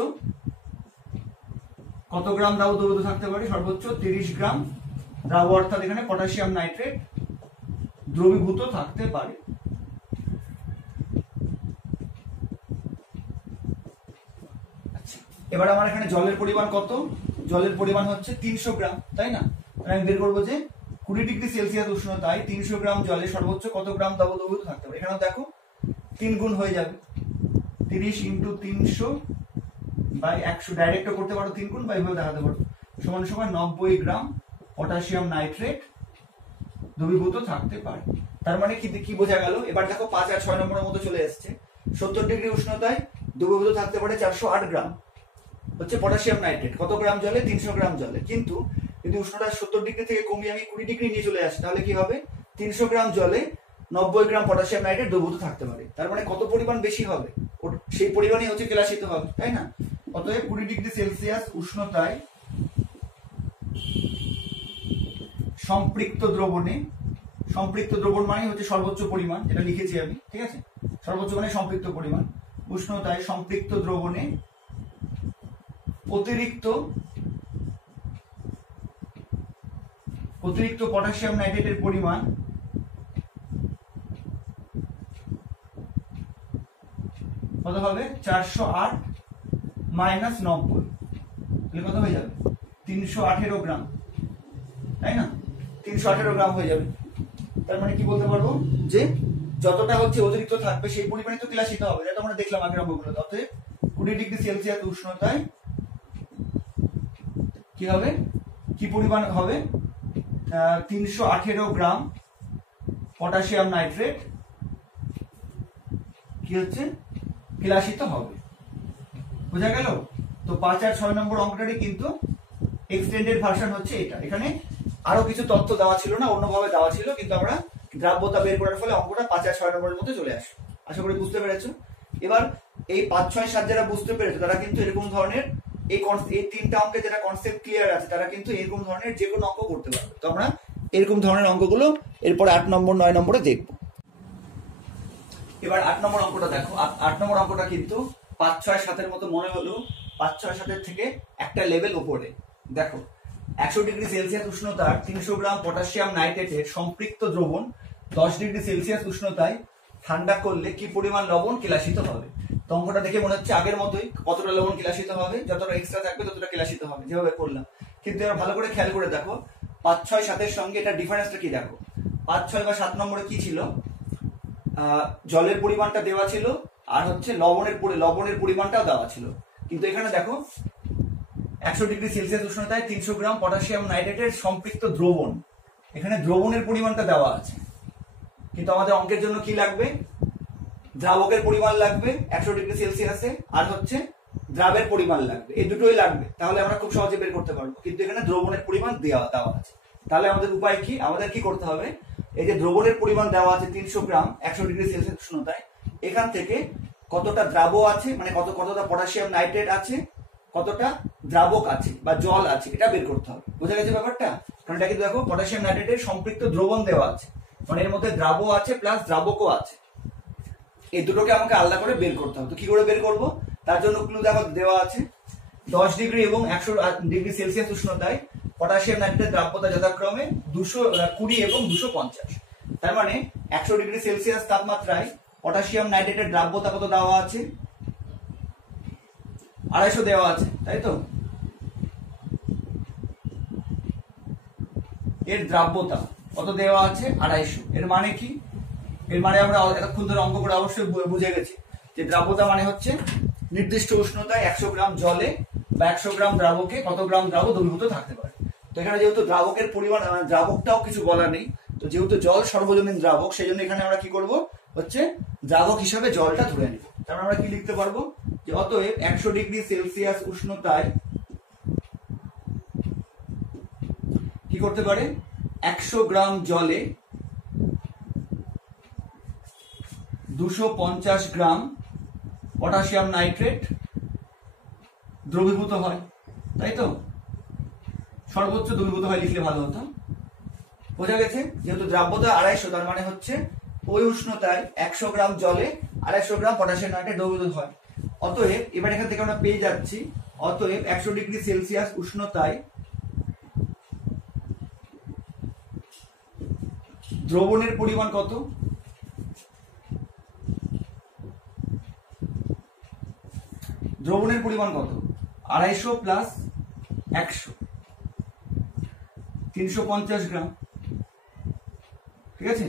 কত গ্রাম দ্রবীভূত থাকতে পারে, সর্বোচ্চ 30 গ্রাম দ্রাব, অর্থাৎ এখানে পটাশিয়াম নাইট্রেট দ্রবীভূত থাকতে পারে। আচ্ছা, এবার আমার এখানে জলের পরিমাণ কত, জলের পরিমাণ হচ্ছে 300 গ্রাম, তাই না? আমি বের করবো যে 20 ডিগ্রি সেলসিয়াস উষ্ণতায় 300 গ্রাম জলে সর্বোচ্চ কত গ্রাম দ্রবীভূত থাকতে পারে। এখানেও দেখো 3 গুণ হয়ে যাবে, 30 ইন্টু 300 বাই 100, ডাইরেক্ট করতে পারো 3 গুণ বা এইভাবে দেখাতে পারো, সমান সমান 90 গ্রাম পটাশিয়াম নাইট্রেট দ্রবীভূত থাকতে পারে। তার মানে কি বোঝা গেল, এবার দেখো 5 আর 6 নম্বরের মধ্যে চলে এসছে। 70 ডিগ্রি উষ্ণতায় দ্রবীভূত থাকতে পারে 408 গ্রাম হচ্ছে পটাশিয়াম নাইট্রেট, কত গ্রাম জলে, 300 গ্রাম জলে। কিন্তু যদি উষ্ণতা 70 ডিগ্রি থেকে কমিয়ে আমি 20 ডিগ্রি নিয়ে চলে আসি, তাহলে কি হবে, 300 গ্রাম জলে 90 গ্রাম পটাশিয়াম নাইট্রেট দ্রবীভূত থাকতে পারে। তার মানে কত পরিমাণ বেশি হবে, সেই পরিমাণই হচ্ছে কেলাসিত হবে, তাই না? অতএব 20 ডিগ্রি সেলসিয়াস উষ্ণতায় সম্পৃক্ত দ্রবণে, সম্পৃক্ত দ্রবণ মানে হচ্ছে সর্বোচ্চ পরিমাণ, যেটা লিখেছি আমি, ঠিক আছে, সর্বোচ্চ মানে সম্পৃক্ত পরিমাণ, উষ্ণতায় সম্পৃক্ত দ্রবণে অতিরিক্ত পটাশিয়াম নাইট্রেটের পরিমাণ কত হবে, 408 মাইনাস 90, তাহলে কত হয়ে যাবে, 318 গ্রাম, তাই না? 318 গ্রাম হয়ে যাবে। তার মানে কি বলতে পারবো যে যতটা হচ্ছে অতিরিক্ত থাকবে সেই পরিমাণে তো কেলাসিত হবে, এটা আমরা দেখলাম আগের অঙ্কগুলোতে। অতএব 20 ডিগ্রি সেলসিয়াস উষ্ণতায় কি হবে, কি পরিমাণ হবে, 318 গ্রাম পটাশিয়াম নাইট্রেট কি হচ্ছে কেলাসিত হবে। বোঝা গেল? তো 5 আর 6 নম্বর অঙ্কটারই কিন্তু এক্সটেন্ডেড ভার্সন হচ্ছে এটা। এখানে আরো কিছু তথ্য দেওয়া ছিল না, অন্যভাবে দেওয়া ছিল, কিন্তু আমরা দ্রাব্যতা বের করার ফলে অঙ্কটা 5 আর 6 নম্বরের মধ্যে চলে আসে। আশা করি বুঝতে পেরেছো। এবার এই 5, 6, 7 যারা বুঝতে পেরেছো তারা কিন্তু এরকম ধরনের এই 3টা অঙ্কে যারা কনসেপ্ট ক্লিয়ার আছে তারা কিন্তু এরকম ধরনের যে কোনো অঙ্ক করতে পারবে। তো আমরা এরকম ধরনের অঙ্কগুলো এরপর 8 নম্বর 9 নম্বরে দেখবো। এবার 8 নম্বর অঙ্কটা দেখো। 8 নম্বর অঙ্কটা কিন্তু 5, 6, 7 মতো মনে হলো, 5, 6, 7 থেকে একটা লেভেল উপরে। দেখো 100 ডিগ্রি সেলসিয়াস উষ্ণতার 300 গ্রাম পটাশিয়াম নাইট্রেটের সম্পৃক্ত দ্রবণ 10 ডিগ্রি সেলসিয়াস উষ্ণতায় ঠান্ডা করলে কি পরিমাণ লবণ কেলাসিত হবে। তো অঙ্কটা দেখে মনে হচ্ছে আগের মতোই, কতটা লবণ কেলাসিত হবে, যতটা এক্সট্রা থাকবে ততটা কেলাসিত হবে, যেভাবে করলাম। কিন্তু এবার ভালো করে খেয়াল করে দেখো 5, 6, 7 সঙ্গে এটা ডিফারেন্সটা কি দেখো। 5, 6 বা 7 নম্বরে কি ছিল, জলের পরিমাণটা দেওয়া ছিল আর হচ্ছে লবণের পরিমাণটাও দেওয়া ছিল। কিন্তু এখানে দেখো 100 ডিগ্রি সেলসিয়াস উষ্ণতায় 300 গ্রাম পটাশিয়াম নাইট্রেটের সম্পৃক্ত দ্রবণ, এখানে দ্রবণের পরিমাণটা দেওয়া আছে। কিন্তু আমাদের অঙ্কের জন্য কি লাগবে, দ্রাবকের পরিমাণ লাগবে 100 ডিগ্রি সেলসিয়াসে, আর হচ্ছে দ্রাবের পরিমাণ লাগবে, এই দুটোই লাগবে। তাহলে আমরা খুব সহজে বের করতে পারবো। কিন্তু এখানে দ্রবণের পরিমাণ দেওয়া আছে। তাহলে আমাদের উপায় কি, আমাদের কি করতে হবে, এই যে দ্রবণের পরিমাণ দেওয়া আছে 300 গ্রাম 100 ডিগ্রি সেলসিয়াস উষ্ণতায়, এখান থেকে কতটা দ্রাব আছে, মানে কতটা পটাশিয়াম নাইট্রেট আছে, কতটা দ্রাবক আছে বা জল আছে, এটা বের করতে হবে। বোঝা গেছে ব্যাপারটা? কারণ এটা কিন্তু দেখো পটাশিয়াম নাইট্রেটের সম্পৃক্ত দ্রবণ দেওয়া আছে, মানে এর মধ্যে দ্রাব আছে প্লাস দ্রাবকও আছে। এই দুটোকে আমাকে আলাদা করে বের করতে হবে। তো কি করে বের করব, তার জন্য ক্লু দেখো দেওয়া আছে। 10 ডিগ্রি এবং 100 ডিগ্রি সেলসিয়াস উষ্ণতায় পটাশিয়াম নাইট্রেটের দ্রাব্যতা যথাক্রমে 220 এবং 250। তার মানে 100 ডিগ্রি সেলসিয়াস তাপমাত্রায় পটাশিয়াম নাইট্রেটের দ্রাব্যতা কত দেওয়া আছে, 250 দেওয়া আছে, তাই তো? এর দ্রাব্যতা কত দেওয়া আছে, 250। এর মানে কি, এর মানে আমরা এতক্ষণ ধরে অঙ্ক করে অবশ্যই বুঝে গেছি। যে দ্রাব্যতা মানে হচ্ছে নির্দিষ্ট উষ্ণতায় 100 গ্রাম জলে বা 100 গ্রাম দ্রাবকে কত গ্রাম দ্রাবক দ্রবীভূত থাকতে পারে। তো এখানে যেহেতু দ্রাবকের পরিমাণ, দ্রাবকটাও কিছু বলা নেই, তো যেহেতু জল সর্বজনীন দ্রাবক, সেই জন্য এখানে আমরা কি করব হচ্ছে দ্রাবক হিসাবে জলটা ধরে নিব। তারপর আমরা কি লিখতে পারবো যে অতএব 100 ডিগ্রি সেলসিয়াস উষ্ণতায় কি করতে পারে, 100 গ্রাম জলে 250 গ্রাম পটাশিয়াম নাইট্রেট দ্রবীভূত হয়, তাই তো? সর্বোচ্চ দ্রবীভূত হয় লিখলে ভালো হতো। বোঝা গেছে? যেহেতু দ্রাব্যতা 250, তার মানে হচ্ছে ওই উষ্ণতায় 100 গ্রাম জলে 250 গ্রাম পটাশিয়াম নাইট্রেট দ্রবীভূত হয়। অতএব এবার এখান থেকে আমরা পেয়ে যাচ্ছি, অতএব 100 ডিগ্রি সেলসিয়াস উষ্ণতায় দ্রবণের পরিমাণ কত? দ্রবণের পরিমাণ কত? 250 প্লাস 100, 350 গ্রাম। ঠিক আছে,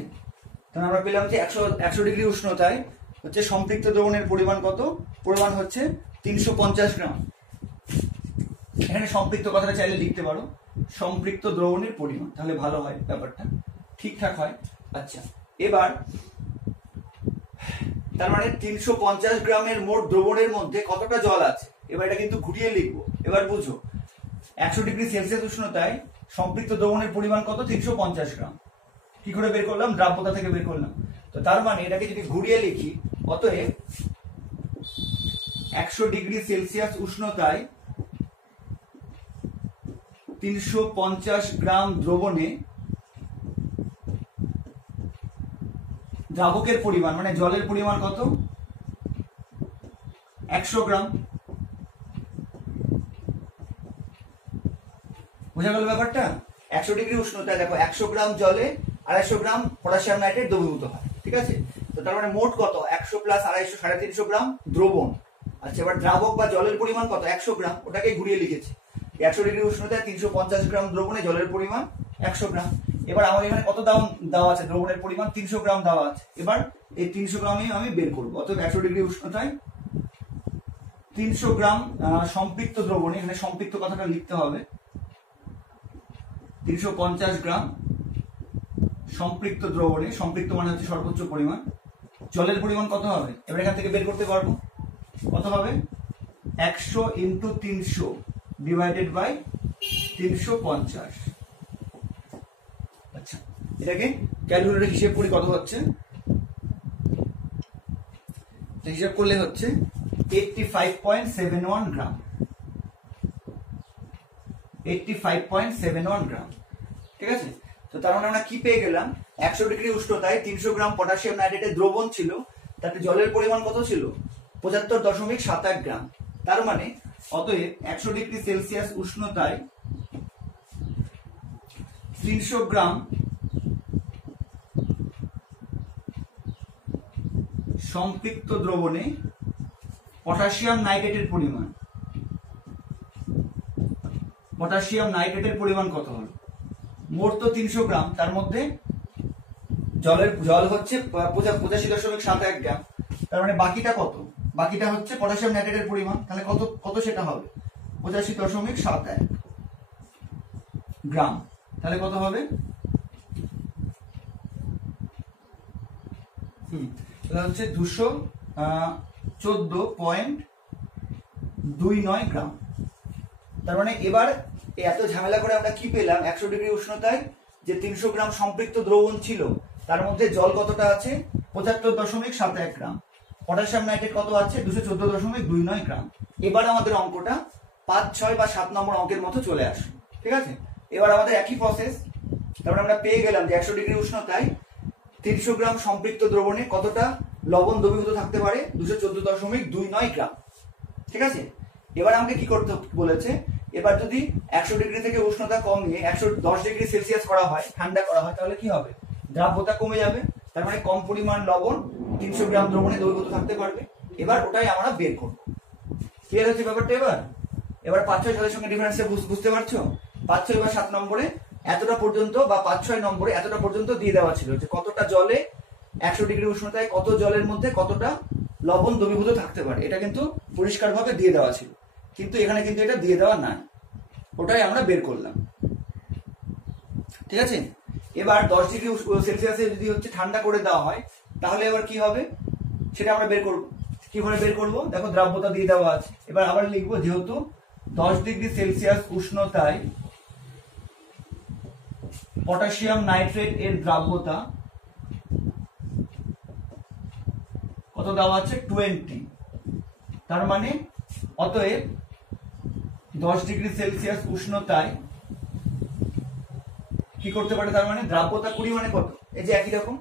তাহলে আমরা পেলাম যে 100 ডিগ্রি উষ্ণতায় হচ্ছে সম্পৃক্ত দ্রবণের পরিমাণ কত? পরিমাণ হচ্ছে 350 গ্রাম। এখানে সম্পৃক্ত কথাটা চাইলে লিখতে পারো সম্পৃক্ত দ্রবণের পরিমাণ, তাহলে ভালো হয়, ব্যাপারটা ঠিকঠাক হয়। আচ্ছা, এবার তার মানে 350 গ্রামের মোট দ্রবণের মধ্যে কতটা জল আছে, এবার এটা কিন্তু ঘুরিয়ে লিখবো। এবার বুঝো, 100 ডিগ্রি সেলসিয়াস উষ্ণতায় সম্পৃক্ত দ্রবণের পরিমাণ কত? 350 গ্রাম। কি করে বের করলাম? দ্রাব্যতা থেকে বের করলাম। তো তার মানে এটাকে যদি ঘুরিয়ে লিখি, অতএব 100 ডিগ্রি সেলসিয়াস উষ্ণতায় 350 গ্রাম দ্রবণে দ্রাবকের পরিমাণ মানে জলের পরিমাণ কত? 100 গ্রাম। বোঝা গেল ব্যাপারটা? 100 ডিগ্রি উষ্ণতায় দেখো 100 গ্রাম জলে 250 গ্রাম পটাশিয়াম নাইট্রেট দ্রবীভূত হয়। ঠিক আছে, তো তার মানে মোট কত? 100 প্লাস 250, 350 গ্রাম দ্রবণ। আচ্ছা, এবার দ্রাবক বা জলের পরিমাণ কত? 100 গ্রাম। ওটাকে ঘুরিয়ে লিখেছি, 100 ডিগ্রি উষ্ণতায় 350 গ্রাম দ্রবণে জলের পরিমাণ 100 গ্রাম। এবার আমার এখানে কত দেওয়া আছে? দ্রবণের পরিমাণ 300 গ্রাম দেওয়া আছে। এবার এই 300 গ্রামই আমি বের করবো। অতএব 100 ডিগ্রি উষ্ণতায় 300 গ্রাম সম্পৃক্ত দ্রবণে, এখানে সম্পৃক্ত কথাটা লিখতে হবে, 350 গ্রাম সম্পৃক্ত দ্রবণে, সম্পৃক্ত মানে হচ্ছে সর্বোচ্চ পরিমাণ, জলের পরিমাণ কত হবে? এবার এখান থেকে বের করতে পারবো কত হবে? 100 ইন্টু 300 ডিভাইডেড বাই 350। আচ্ছা, এটাকে ক্যালকুলেটরে হিসেব করি কত হচ্ছে। হিসাব করলে হচ্ছে 85.71 গ্রাম। 85.71 গ্রাম। ঠিক আছে, তো তার মানে আমরা কি পেয়ে গেলাম? 100 ডিগ্রি উষ্ণতায় 300 গ্রাম পটাশিয়াম নাইট্রেটের দ্রবণ ছিল, তাতে জলের পরিমাণ কত ছিল? 75.78 গ্রাম। তার মানে অতএব 100 ডিগ্রি সেলসিয়াস উষ্ণতায় 300 গ্রাম সম্পৃক্ত দ্রবণে পটাশিয়াম নাইট্রেটের পরিমাণ, পটাশিয়াম নাইট্রেটের পরিমাণ কত হলো? মোট তো 300 গ্রাম, তার মধ্যে জল হচ্ছে 85.71 গ্রাম। তার মানে বাকিটা কত? বাকিটা হচ্ছে পটাশিয়াম নাইট্রেটের পরিমাণ। তাহলে কত কত সেটা হবে? 85.71 গ্রাম। তাহলে কত হবে? এটা হচ্ছে 214.29 গ্রাম। তার মানে এবার এত ঝামেলা করে আমরা কি পেলাম? 100 ডিগ্রি উষ্ণতায় যে 300 গ্রাম সম্পৃক্ত দ্রবণ ছিল, তার মধ্যে জল কতটা আছে? 75.71 গ্রাম। পটাশিয়াম নাইট্রেট কত আছে? 214.29 গ্রাম। এবার আমাদের অঙ্কটা 5, 6 বা 7 নম্বর অঙ্কের মতো চলে আসে। ঠিক আছে, এবার আমাদের একই প্রসেস। তারপরে আমরা পেয়ে গেলাম যে 100 ডিগ্রি উষ্ণতায় 300 গ্রাম সম্পৃক্ত দ্রবণে কতটা লবণ দ্রবীভূত থাকতে পারে? 214.29 গ্রাম। ঠিক আছে, এবার আমাকে কি করতে বলেছে? এবার যদি 100 ডিগ্রি থেকে উষ্ণতা কমিয়ে 110 ডিগ্রি সেলসিয়াস করা হয়, ঠান্ডা করা হয়, তাহলে কি হবে? দ্রাব্যতা কমে যাবে। তার মানে কম পরিমাণ লবণ 300 গ্রাম দ্রবণে দ্রবীভূত থাকতে পারবে। এবার ওটাই আমরা বের করবো। ক্লিয়ার হচ্ছে ব্যাপারটা? এবার 5, 6, 7 সঙ্গে ডিফারেন্স বুঝতে পারছো? 5, 6 বা 7 নম্বরে এতটা পর্যন্ত বা 5, 6 নম্বরে এতটা পর্যন্ত দিয়ে দেওয়া ছিল যে কতটা জলে 100 ডিগ্রি উষ্ণতায় কত জলের মধ্যে কতটা লবণ দ্রবীভূত থাকতে পারে, এটা কিন্তু পরিষ্কারভাবে দিয়ে দেওয়া ছিল, কিন্তু এখানে কিন্তু এটা দিয়ে দেওয়া নাই, ওটাই আমরা বের করলাম। ঠিক আছে, এবার 10 ডিগ্রি সেলসিয়াসে যদি হচ্ছে ঠান্ডা করে দেওয়া হয় তাহলে এবার কি হবে সেটা আমরা বের করব। কিভাবে বের করব? দেখো দ্রাব্যতা দিয়ে দেওয়া আছে, এবার আবার লিখবো যেহেতু 10 ডিগ্রি সেলসিয়াস উষ্ণতায় পটাশিয়াম নাইট্রেট এর দ্রাব্যতা কত দেওয়া আছে 20, তার মানে অতএব 10 ডিগ্রি সেলসিয়াস উষ্ণতায় কি করতে পারে, তার মানে দ্রাব্যতা 20 মানে কত, এই যে একই রকম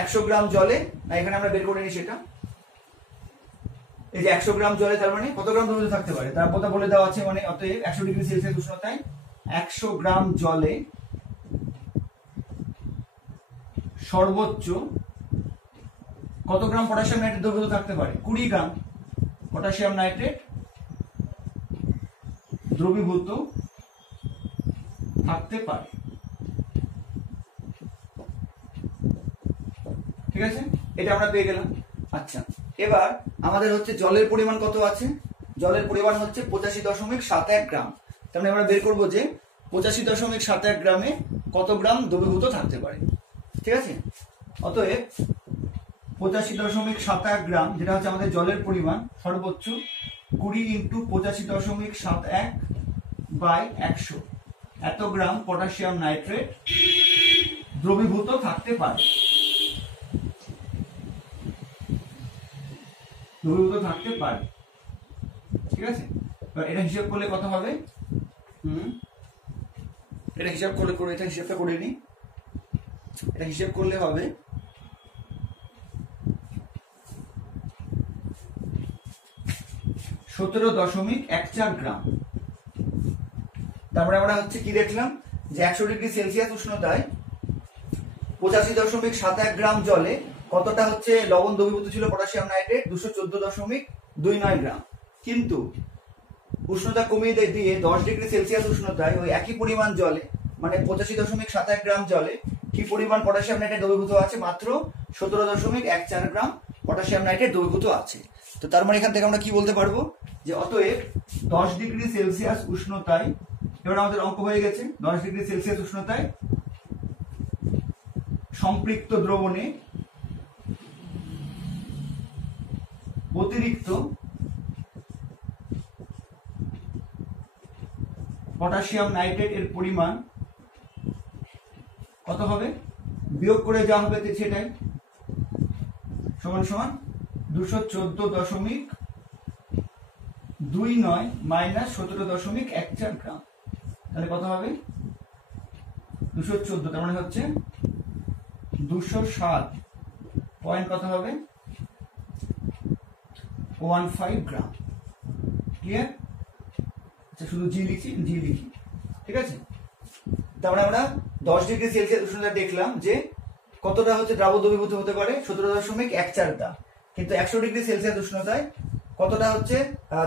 100 গ্রাম জলে, না এখানে আমরা বের করে নিই সেটা, এই যে 100 গ্রাম জলে তার মানে কত গ্রাম দ্রবীভূত থাকতে পারে, দ্রাব্যতা বলে দেওয়া আছে, মানে অতএব 100 ডিগ্রি সেলসিয়াস উষ্ণতায় 100 গ্রাম জলে সর্বোচ্চ কত গ্রাম পটাশিয়াম নাইট্রেট দ্রবীভূত থাকতে পারে, 20 গ্রাম পটাশিয়াম নাইট্রেট দ্রবীভূত থাকতে পারে। ঠিক আছে, এটা আমরা পেয়ে গেলাম। আচ্ছা, এবার আমাদের হচ্ছে জলের পরিমাণ কত আছে, জলের পরিমাণ হচ্ছে 85.71 গ্রাম, তার মানে আমরা বের করবো যে 85.71 গ্রামে কত গ্রাম দ্রবীভূত থাকতে পারে। ঠিক আছে, অতএব 85.71 গ্রাম যেটা হচ্ছে আমাদের জলের পরিমাণ সর্বোচ্চ 20 × 85.71/100 এত গ্রাম পটাশিয়াম নাইট্রেট দ্রবীভূত থাকতে পারে, দ্রবীভূত থাকতে পারে। ঠিক আছে, এটা হিসাব করলে কত হবে, এটা হিসাব করলে এটা হিসাবটা করে নি, এটা হিসাব করলে হবে 17.14 গ্রাম। তারপরে আমরা হচ্ছে কি দেখলাম যে 100 ডিগ্রি সেলসিয়াস উষ্ণতায় 85.71 গ্রাম জলে কতটা হচ্ছে লবণ দ্রবীভূত ছিল পটাশিয়াম নাইট্রেট 214.29 গ্রাম, কিন্তু উষ্ণতা কমিয়ে দিয়ে 10 ডিগ্রি সেলসিয়াস উষ্ণতায় ওই একই পরিমাণ জলে মানে 85.71 গ্রাম জলে কি পরিমাণ পটাশিয়াম নাইট্রেট দ্রবীভূত আছে, মাত্র 17.14 গ্রাম পটাশিয়াম নাইট্রেট দ্রবীভূত আছে। তো তার মানে এখান থেকে আমরা কি বলতে পারবো যে অতএব 10 ডিগ্রি সেলসিয়াস উষ্ণতায়, এবার আমাদের অঙ্ক হয়ে গেছে, 10 ডিগ্রি সেলসিয়াস উষ্ণতায় সম্পৃক্ত দ্রবণে অতিরিক্ত পটাশিয়াম নাইট্রেট এর পরিমাণ কত হবে, বিয়োগ করে যা হবে সেটাই, সমান সমান 214.29 মাইনাস 17.14 গ্রাম, তাহলে কত হবে 214, তার মানে হচ্ছে 207 পয়েন্ট কত হবে 15 গ্রাম। ক্লিয়ার? আচ্ছা, শুধু জি লিখি। ঠিক আছে, তারপরে আমরা 10 ডিগ্রি সেলসিয়াস উষ্ণতা দেখলাম যে কতটা হচ্ছে দ্রাব্য দ্রবীভূত হতে পারে 17.14 গ্রাম, কিন্তু 100 ডিগ্রি সেলসিয়াস উষ্ণতায় কতটা হচ্ছে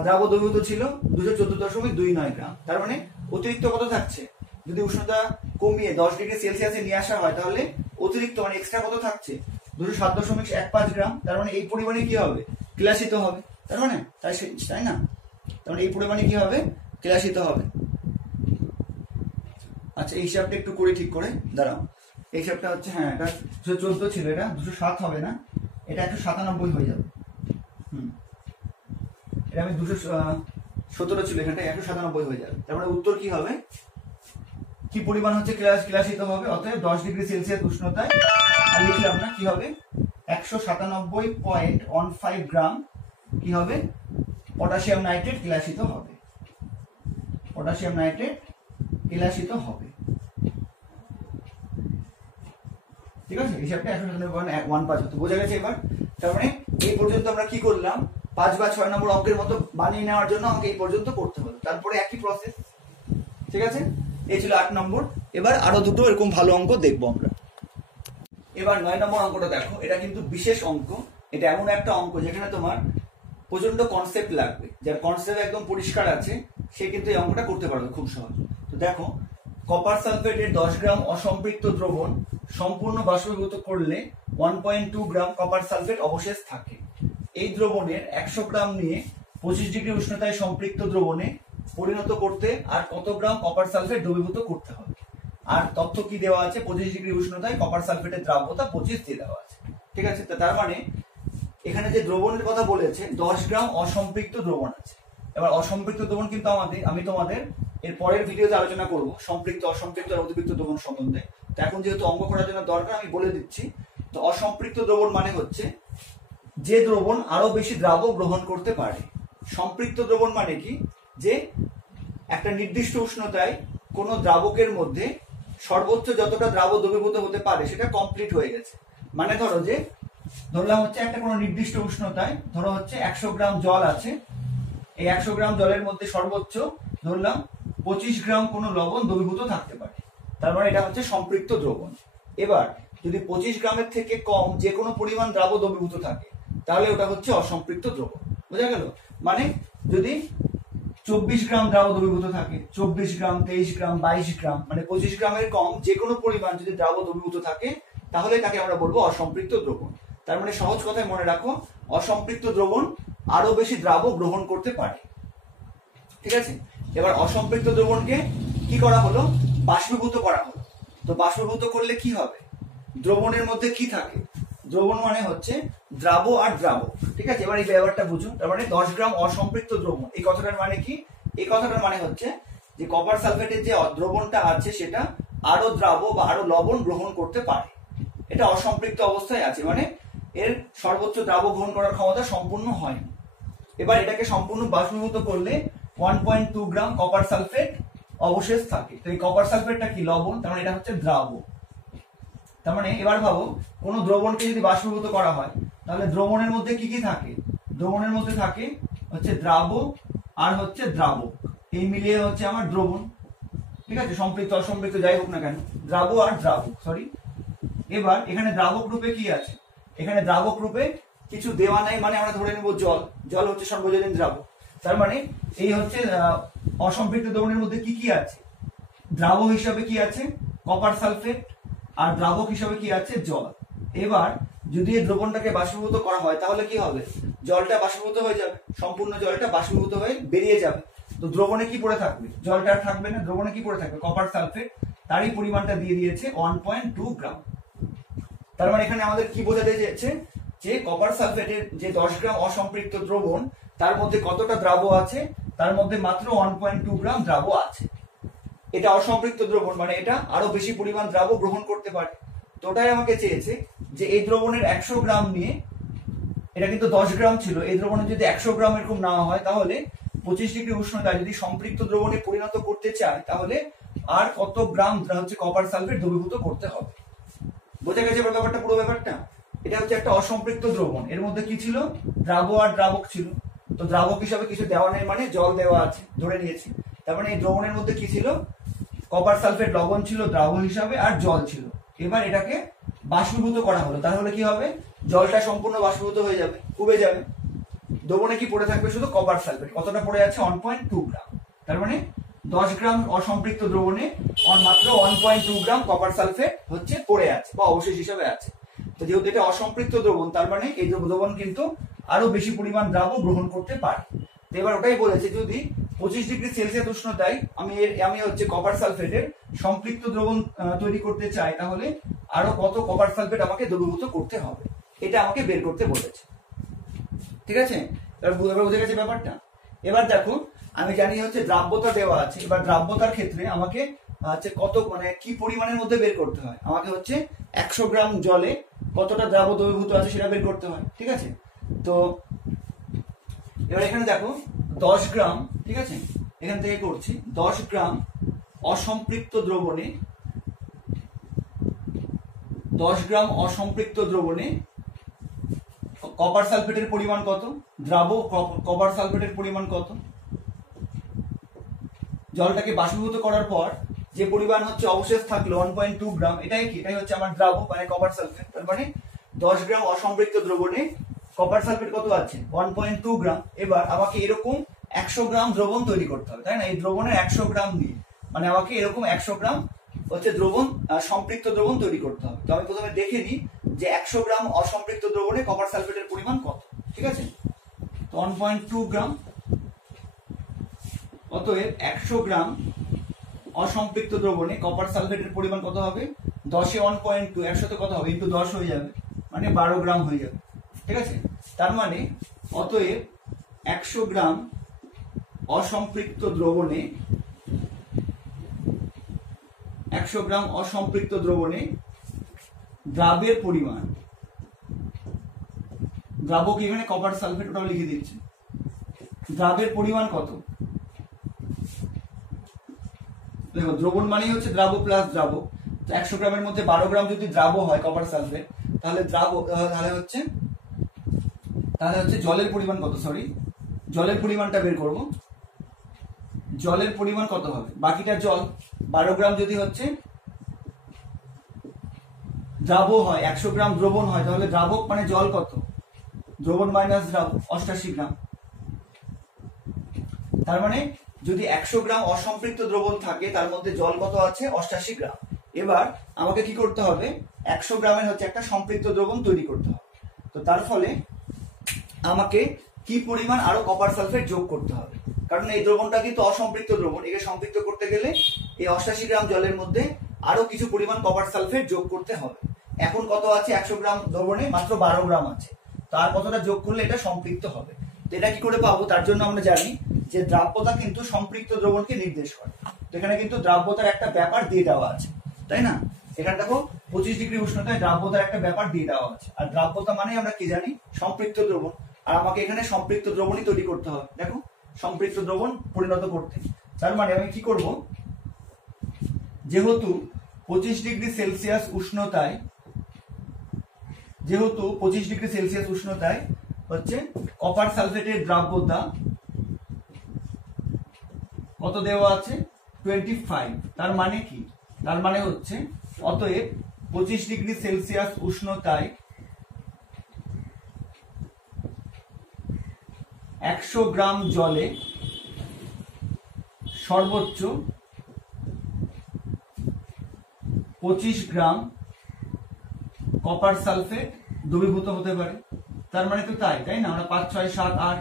দ্রাব্য দ্রবীভূত ছিল 214.29 গ্রাম, তার মানে অতিরিক্ত কত থাকছে, যদি উষ্ণতা কমিয়ে 10 ডিগ্রি সেলসিয়াসে নিয়ে আসা হয় তাহলে অতিরিক্ত মানে এক্সট্রা কত থাকছে 207.15 গ্রাম, তার মানে এই পরিমাণে কি হবে ক্লাসিত হবে, তার মানে তাই না, তার মানে এই পরিমাণে কি হবে ক্লাসিত হবে। আচ্ছা, এই হিসাবটা একটু করে ঠিক করে দাঁড়াও, এই হিসাবটা হচ্ছে হ্যাঁ এটা 214 ছিল, এটা 207 হবে না, এটা 197 হয়ে যাবে। এটা আমি 217 ছিল, এখানটা 197 হয়ে যাবে, তার মানে উত্তর কি হবে, কি পরিমাণ হচ্ছে ক্লাসিত হবে, অতএব 10 ডিগ্রি সেলসিয়াস উষ্ণতায় আর লিখলাম না কি হবে 197.15 গ্রাম কি হবে পটাশিয়াম নাইট্রেট ক্লাসিত হবে, পটাশিয়াম নাইট্রেট ক্লাসিত হবে। ঠিক আছে, হিসাবটা 197.15 হতো, বোঝা গেছে এবার। তার মানে এই পর্যন্ত আমরা কি করলাম, 5 বা 6 নম্বর অঙ্কের মতো বানিয়ে নেওয়ার জন্য আমাকে এই পর্যন্ত করতে হবে, তারপরে একই প্রসেস। ঠিক আছে, এই ছিল 8 নম্বর। এবার আরো দুটো এরকম ভালো অঙ্ক দেখবো আমরা। এবার 9 নম্বর অঙ্কটা দেখো, এটা কিন্তু বিশেষ অঙ্ক, এটা এমন একটা অঙ্ক যেখানে তোমার প্রচন্ড কনসেপ্ট লাগবে, যার কনসেপ্ট একদম পরিষ্কার আছে সে কিন্তু এই অঙ্কটা করতে পারবে খুব সহজ। তো দেখো, কপার সালফেটের 10 গ্রাম অসম্পৃক্ত দ্রবণ সম্পূর্ণ বাষ্পীভূত করলে 1.2 গ্রাম কপার সালফেট অবশেষ থাকে। এই দ্রবণের 100 গ্রাম নিয়ে 25 ডিগ্রি উষ্ণতায় সম্পৃক্ত দ্রবণে পরিণত করতে আর কত গ্রাম কপার সালফেট দ্রবীভূত করতে হবে। আর তথ্য কি দেওয়া আছে, 25 ডিগ্রি উষ্ণতায় কপার সালফেটের দ্রাব্যতা 25 দিয়ে দেওয়া আছে। ঠিক আছে, তার মানে এখানে যে দ্রবণের কথা বলেছে 10 গ্রাম অসম্পৃক্ত দ্রবণ আছে। এবার অসম্পৃক্ত দ্রবণ কিন্তু আমি তোমাদের এর পরের ভিডিওতে আলোচনা করব সম্পৃক্ত, অসম্পৃক্ত আর অতিপৃক্ত দ্রবণ সম্বন্ধে। তো এখন যেহেতু অঙ্ক করার জন্য দরকার আমি বলে দিচ্ছি। তো অসম্পৃক্ত দ্রবণ মানে হচ্ছে যে দ্রবণ আরো বেশি দ্রাবক গ্রহণ করতে পারে। সম্পৃক্ত দ্রবণ মানে কি, যে একটা নির্দিষ্ট উষ্ণতায় কোন দ্রাবকের মধ্যে সর্বোচ্চ যতটা দ্রাবক দ্রবীভূত হতে পারে সেটা কমপ্লিট হয়ে গেছে। মানে ধরো যে ধরলাম হচ্ছে একটা কোনো নির্দিষ্ট উষ্ণতায় ধরো হচ্ছে 100 গ্রাম জল আছে, এই 100 গ্রাম জলের মধ্যে সর্বোচ্চ ধরলাম 25 গ্রাম কোনো লবণ দ্রবীভূত থাকতে পারে, তার মানে এটা হচ্ছে সম্পৃক্ত দ্রবণ। এবার যদি 25 গ্রামের থেকে কম যে কোনো পরিমাণ দ্রাবক দ্রবীভূত থাকে তাহলে ওটা হচ্ছে অসম্পৃক্ত দ্রবণ। বোঝা গেল? মানে যদি 24 গ্রাম দ্রাবক দ্রবীভূত থাকে, 24 গ্রাম, 23 গ্রাম, 22 গ্রাম, মানে 25 গ্রামের কম যে কোনো পরিমাণ যদি দ্রাবক দ্রবীভূত থাকে তাহলে তাকে আমরা বলবো অসম্পৃক্ত দ্রবণ। তার মানে সহজ কথায় মনে রাখো, অসম্পৃক্ত দ্রবণ আরো বেশি দ্রাবক গ্রহণ করতে পারে। ঠিক আছে, এবার অসম্পৃক্ত দ্রবণকে কি করা হলো, বাষ্পীভূত করা হলো। তো বাষ্পীভূত করলে কি হবে, দ্রবণের মধ্যে কি থাকে, দ্রবণ মানে হচ্ছে দ্রাব আর দ্রাবক। ঠিক আছে, এবার এই ব্যাপারটা বুঝুন। তার মানে 10 গ্রাম অসম্পৃক্ত দ্রবণ, এই কথাটার মানে কি, এই কথাটার মানে হচ্ছে যে কপার সালফেটের যে দ্রবণটা আছে সেটা আরো দ্রাব বা আরো লবণ গ্রহণ করতে পারে। এটা অসম্পৃক্ত অবস্থায় আছে, মানে এর সর্বোচ্চ দ্রাবক গ্রহণ করার ক্ষমতা সম্পূর্ণ হয়নি। এবার এটাকে সম্পূর্ণ বাষ্পীভূত করলে 1.2 গ্রাম কপার সালফেট অবশেষ থাকে। তো এই কপার সালফেটটা কি, লবণ, তার মানে এটা হচ্ছে দ্রাবক। তার মানে এবার ভাবো কোন দ্রবণকে যদি বাষ্পীভূত করা হয় তাহলে দ্রবণের মধ্যে কি কি থাকে, দ্রবণের মধ্যে থাকে হচ্ছে দ্রাবক আর হচ্ছে দ্রাবক, এই মিলিয়ে হচ্ছে আমার দ্রবণ। ঠিক আছে, সম্পৃক্ত অসম্পৃক্ত যাই হোক না কেন, দ্রাব আর দ্রাবক, সরি। এবার এখানে দ্রাবক রূপে কি আছে, এখানে দ্রাবক রূপে কিছু দেওয়া নাই, মানে আমরা ধরে নেব জল, জল হচ্ছে সর্বজনীন দ্রাবক। তার মানে এই হচ্ছে অসম্পৃক্ত দ্রবণের মধ্যে কি কি আছে, দ্রাবক হিসাবে কি আছে কপার সালফেট, আর দ্রাবক হিসাবে কি আছে জল। এবার যদি এই দ্রবণটাকে বাষ্পীভূত করা হয় তাহলে কি হবে, জলটা বাষ্পীভূত হয়ে যাবে, সম্পূর্ণ জলটা বাষ্পীভূত হয়ে বেরিয়ে যাবে। তো দ্রবণে কি পড়ে থাকবে, জলটা আর থাকবে না, দ্রবণে কি পড়ে থাকবে, কপার সালফেট, তারই পরিমাণটা দিয়ে দিয়েছে 1.2 গ্রাম। তার মানে এখানে আমাদের কি বোঝাতে চেয়েছে, যে কপার সালফেটের যে 10 গ্রাম অসম্পৃক্ত দ্রবণ তার মধ্যে কতটা দ্রাব আছে, তার মধ্যে মাত্র 1.2 গ্রাম দ্রাব আছে। এটা অসম্পৃক্ত দ্রবণ, মানে এটা আরো বেশি পরিমাণ দ্রাব গ্রহণ করতে পারে। তো ওটাই আমাকে চেয়েছে যে এই দ্রবণের 100 গ্রাম নিয়ে, এটা কিন্তু 10 গ্রাম ছিল, এই দ্রবণের যদি 100 গ্রাম এরকম নেওয়া হয় তাহলে 25 ডিগ্রি উষ্ণতায় যদি সম্পৃক্ত দ্রবণে পরিণত করতে চায় তাহলে আর কত গ্রাম হচ্ছে কপার সালফেট দ্রবীভূত করতে হবে। বোঝা গেছে ব্যাপারটা, পুরো ব্যাপারটা। এটা হচ্ছে একটা অসম্পৃক্ত দ্রবণ, এর মধ্যে কি ছিল, দ্রাব আর দ্রাবক ছিল। তো দ্রাবক হিসাবে কিছু দেওয়া নেই, মানে জল দেওয়া আছে ধরে নিয়েছি। তার মানে এই দ্রবণের মধ্যে কি ছিল, কপার সালফেট লবণ ছিল দ্রাবক হিসাবে আর জল ছিল। এবার এটাকে বাষ্পীভূত করা হলো, তাহলে কি হবে, জলটা সম্পূর্ণ বাষ্পীভূত হয়ে যাবে, উবে যাবে। দ্রবণে কি পড়ে থাকবে, শুধু কপার সালফেট, কতটা পড়ে আছে 1.2 গ্রাম। তার মানে 10 গ্রাম অসম্পৃক্ত দ্রবণে মাত্র 1.2 গ্রাম কপার সালফেট হচ্ছে পড়ে আছে বা অবশেষ হিসাবে আছে। তো যেহেতু এটা অসম্পৃক্ত দ্রবণ তার মানে এই দ্রবণ কিন্তু আরো বেশি পরিমাণ দ্রাবক গ্রহণ করতে পারে। তো এবার ওটাই বলেছে, যদি 25 ডিগ্রি সেলসিয়াস উষ্ণতায় আমি হচ্ছে কপার সালফেটের সম্পৃক্ত দ্রবণ তৈরি করতে চাই তাহলে আরো কত কপার সালফেট আমাকে দ্রবীভূত করতে হবে, এটা আমাকে বের করতে বলেছে। ঠিক আছে, এবার বুঝে গেছে ব্যাপারটা। এবার দেখো আমি জানি হচ্ছে দ্রাব্যতা দেওয়া আছে, এবার দ্রাব্যতার ক্ষেত্রে আমাকে হচ্ছে কত, মানে কি পরিমাণের মধ্যে বের করতে হয়, আমাকে হচ্ছে 100 গ্রাম জলে কতটা দ্রাব দ্রবীভূত আছে সেটা বের করতে হয়। ঠিক আছে, তো এবার এখানে দেখো 10 গ্রাম, ঠিক আছে, এখান থেকে করছি 10 গ্রাম অসম্পৃক্ত দ্রবণে, 10 গ্রাম অসম্পৃক্ত দ্রবণে কপার সালফেটের পরিমাণ কত, দ্রাব কপার সালফেটের পরিমাণ কত, জলটাকে বাষ্পীভূত করার পর যে পরিমাণ হচ্ছে অবশেষ থাকলো 1.2 গ্রাম, এটাই কি, এটাই হচ্ছে আমার দ্রাব মানে কপার সালফেট। তার মানে 10 গ্রাম অসম্পৃক্ত দ্রবণে কপার সালফেট কত আছে 1.2 গ্রাম। এবার আমাকে এরকম 100 গ্রাম দ্রবণ তৈরি করতে হবে, তাই না, এই দ্রবণের 100 গ্রাম দিয়ে, মানে আমাকে এরকম 100 গ্রাম হচ্ছে দ্রবণ সম্পৃক্ত দ্রবণ তৈরি করতে হবে। তো আমি প্রথমে দেখে নিই যে 100 গ্রাম অসম্পৃক্ত দ্রবণে কপার সালফেটের পরিমাণ কত। ঠিক আছে, তো 1.2 গ্রাম। অতএব 100 গ্রাম অসম্পৃক্ত দ্রবণে কপার সালফেটের পরিমাণ কত হবে? 10 এ 1.2, 100 কত হবে? ইন্টু 10 হয়ে যাবে, মানে 12 গ্রাম হয়ে যাবে। ঠিক আছে, তার মানে অতএব 100 গ্রাম অসম্পৃক্ত দ্রবণে 100 গ্রাম অসম্পৃক্ত দ্রবণে দ্রাবের পরিমাণ, দ্রাবক এখানে কপার সালফেট, ওটাও লিখে দিচ্ছি, দ্রাবের পরিমাণ কত? দেখো দ্রবণ মানে হচ্ছে দ্রাবক প্লাস দ্রাবক, তো 100 গ্রামের মধ্যে 12 গ্রাম যদি দ্রাব হয় কপার সালফেট, তাহলে তাহলে হচ্ছে জলের পরিমাণ কত? সরি, জলের পরিমাণটা বের করব। জলের পরিমাণ কত হবে? বাকিটা জল, 12 গ্রাম যদি হচ্ছে দ্রাব হয়, 100 গ্রাম দ্রবণ হয়, তাহলে দ্রাবক মানে জল কত? দ্রবণ মাইনাস দ্রাবক 88 গ্রাম। তার মানে যদি 100 গ্রাম অসম্পৃক্ত দ্রবণ থাকে, তার মধ্যে জল কত আছে? 88 গ্রাম। এবার আমাকে কি করতে হবে? 100 গ্রামের হচ্ছে একটা সম্পৃক্ত দ্রবণ তৈরি করতে হবে। তো তার ফলে আমাকে কি পরিমাণ আরো কপার সালফেট যোগ করতে হবে, কারণ এই দ্রবণটা কিন্তু অসম্পৃক্ত দ্রবণ, একে সম্পৃক্ত করতে গেলে এই 88 গ্রাম জলের মধ্যে আরো কিছু পরিমাণ কপার সালফেট যোগ করতে হবে। এখন কত আছে? 100 গ্রাম দ্রবণে মাত্র 12 গ্রাম আছে, তার কতটা যোগ করলে এটা সম্পৃক্ত হবে। তো এটা কি করে পাবো? তার জন্য আমরা জানি যে দ্রাব্যতা কিন্তু সম্পৃক্ত দ্রবণকে নির্দেশ করে। তো এখানে কিন্তু দ্রাব্যতার একটা ব্যাপার দিয়ে দেওয়া আছে, তাই না? এখানে দেখো 25 ডিগ্রি উষ্ণতায় দ্রাব্যতার একটা ব্যাপার দিয়ে দেওয়া আছে, আর দ্রাব্যতা মানে আমরা কি জানি? সম্পৃক্ত দ্রবণ। আর আমাকে এখানে সম্পৃক্ত দ্রবণই তৈরি করতে হবে। দেখো সম্পৃক্ত দ্রবণ পরিণত করতে, তার মানে আমি কি করব? যেহেতু 25 ডিগ্রি সেলসিয়াস উষ্ণতায়, হচ্ছে কপার সালফেটের দ্রাব্যতা কত দেওয়া আছে? 25। তার মানে কি? তার মানে হচ্ছে অতএব 25 ডিগ্রি সেলসিয়াস উষ্ণতায় 100 গ্রাম জলে সর্বোচ্চ 25 গ্রাম কপার সালফেট দ্রবীভূত হতে পারে। তার মানে তো তাই না? আমরা 5, 6, 7, 8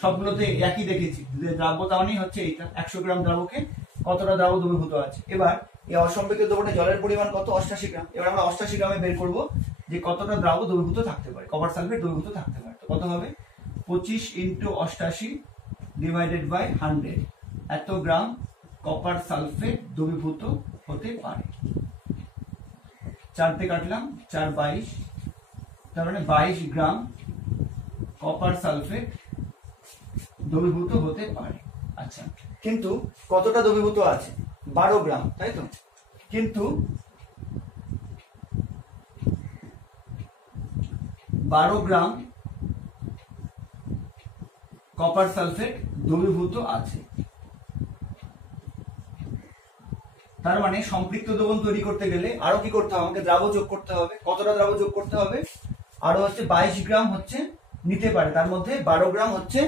সবগুলোতে একই দেখেছি যে দ্রাব্যতা মানেই হচ্ছে এইটা, 100 গ্রাম দ্রাবকে কতটা দ্রাব দ্রবীভূত আছে। এবার এই অসম্পৃক্ত দ্রবণে জলের পরিমাণ কত? 88 গ্রাম। এবার আমরা 88 গ্রামে বের করব যে কতটা দ্রাব দ্রবীভূত থাকতে পারে, কপার সালফেট দ্রবীভূত থাকতে পারে। তো কত হবে? 25 × 88 ডিভাইডেড বাই 100, এত গ্রাম কপার সালফেট দ্রবীভূত হতে পারে। 4 তে কাটলাম, 4 22, তার মানে 22 গ্রাম কপার সালফেট দ্রবীভূত হতে পারে। আচ্ছা, কিন্তু কতটা দ্রবীভূত আছে? 12 গ্রাম, তাই তো? কিন্তু 12 গ্রাম কপার সালফেট দ্রবীভূত আছে। তার মানে সম্পৃক্ত দ্রবণ তৈরি করতে গেলে আরো কি করতে হবে? আমাকে দ্রাব যোগ করতে হবে। কতটা দ্রাব যোগ করতে হবে? আরো হচ্ছে 22 গ্রাম হচ্ছে নিতে পারে, তার মধ্যে 12 গ্রাম হচ্ছে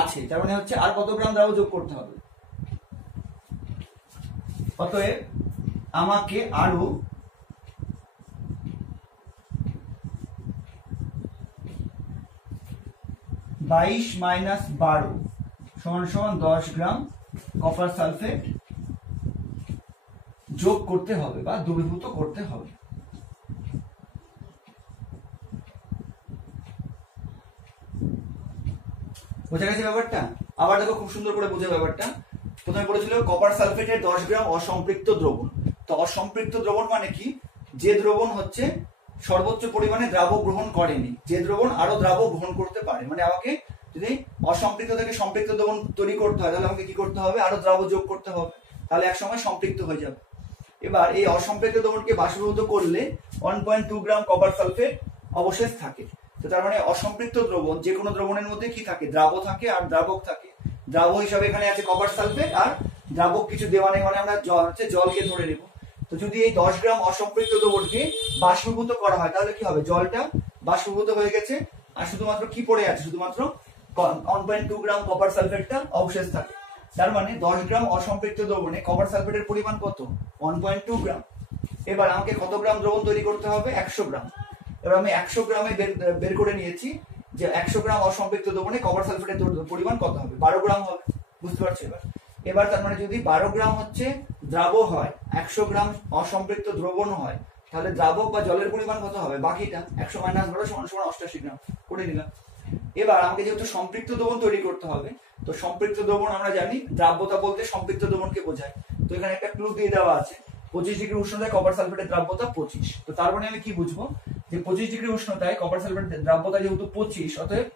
আছে, তার মানে হচ্ছে আর কত গ্রাম দ্রাব যোগ করতে হবে? অতএব আমাকে আরো 22 - 12 = 10 গ্রাম কপার সালফেট যোগ করতে হবে বা দ্রবীভূত করতে হবে। বোঝা গেছে ব্যাপারটা? আবার দেখো খুব সুন্দর করে বোঝা ব্যাপারটা। প্রথমে বলেছিল কপার সালফেটের 10 গ্রাম অসম্পৃক্ত দ্রবণ। তো অসম্পৃক্ত দ্রবণ মানে কি? যে দ্রবণ হচ্ছে সর্বোচ্চ পরিমাণে দ্রাবক গ্রহণ করেনি, যে দ্রবণ আরো দ্রাবক গ্রহণ করতে পারে। মানে আমাকে যদি অসম্পৃক্ত থেকে সম্পৃক্ত দ্রবণ তৈরি করতে হয়, তাহলে আমাকে কি করতে হবে? আরো দ্রাবক যোগ করতে হবে, তাহলে একসময় সম্পৃক্ত হয়ে যাবে। এবার এই অসম্পৃক্ত দ্রবণকে বাষ্পীভূত করলে 1.2 গ্রাম কপার সালফেট অবশেষ থাকে। তো তার মানে অসম্পৃক্ত দ্রবণ, যে কোনো দ্রবণের মধ্যে কি থাকে? দ্রাব থাকে আর দ্রাবক থাকে। দ্রাব হিসাবে এখানে আছে কপার সালফেট, আর দ্রাবক কিছু দেওয়া নেই, মানে আমরা জলকে ধরে নেব। তো যদি এই 10 গ্রাম অসম্পৃক্ত দ্রবণকে বাষ্পীভূত করা হয়, তাহলে কি হবে? জলটা বাষ্পীভূত হয়ে গেছে, আর শুধুমাত্র কি পড়ে আছে? শুধুমাত্র 1.2 গ্রাম কপার সালফেটটা অবশেষ থাকে। তার মানে 10 গ্রাম অসম্পৃক্ত দ্রবণে কপার সালফেটের পরিমাণ কত? 1.2 গ্রাম। এবার আমাকে কত গ্রাম দ্রবণ তৈরি করতে হবে? 100 গ্রাম। এবার আমি 100 গ্রামে বের করে নিয়েছি যে 100 গ্রাম অসম্পৃক্ত দ্রবণে কপার সালফেটের পরিমাণ কত হবে, 12 গ্রাম হবে। বুঝতে পারছো? এবার তার মানে যদি 12 গ্রাম হচ্ছে দ্রাবক হয়, 100 গ্রাম অসম্পৃক্ত দ্রবণ হয়, তাহলে দ্রাবক বা জলের পরিমাণ কত হবে, বাকিটা 100 - 12 = 88 গ্রাম করে নিলাম। এবার আমাকে যেহেতু সম্পৃক্ত দ্রবণ তৈরি করতে হবে, তো সম্পৃক্ত দ্রবণ আমরা জানি দ্রাব্যতা বলতে সম্পৃক্ত দ্রবণকে বোঝায়। তো এখানে একটা ক্লু দিয়ে দেওয়া আছে, 25 ডিগ্রি উষ্ণতায় কপার সালফেটের দ্রাব্যতা 25। তো তার মানে আমি কি বুঝবো, যে 25 ডিগ্রি উষ্ণতায় কপার সালফেটের দ্রাব্যতা যেহেতু 25, অতএব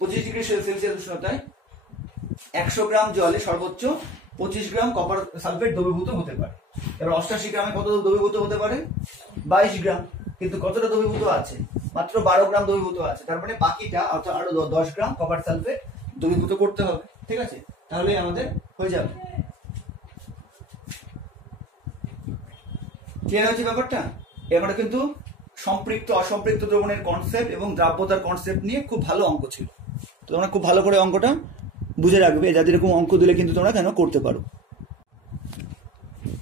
25 ডিগ্রি সেলসিয়াস উষ্ণতায় 100 গ্রাম জলে সর্বোচ্চ 25 গ্রাম কপার সালফেট দ্রবীভূত হতে পারে। এবার 88 গ্রামে কত দ্রবীভূত হতে পারে, 22 গ্রাম। কিন্তু কতটা দ্রবীভূত আছে, মাত্র 12 গ্রাম দ্রবীভূত আছে। তার মানে বাকিটা অর্থাৎ আরো 10 গ্রাম কপার সালফেট দ্রবীভূত করতে হবে। ঠিক আছে, তাহলে আমাদের হয়ে যাবে। ক্লিয়ার হয়েছে ব্যাপারটা? এবারে কিন্তু সম্পৃক্ত অসম্পৃক্ত দ্রবণের কনসেপ্ট এবং দ্রাব্যতার কনসেপ্ট নিয়ে খুব ভালো অঙ্ক ছিল। তো তোমরা খুব ভালো করে অঙ্কটা বুঝে রাখবে, যাতে এরকম অঙ্ক দিলে কিন্তু তোমরা কেন করতে পারো।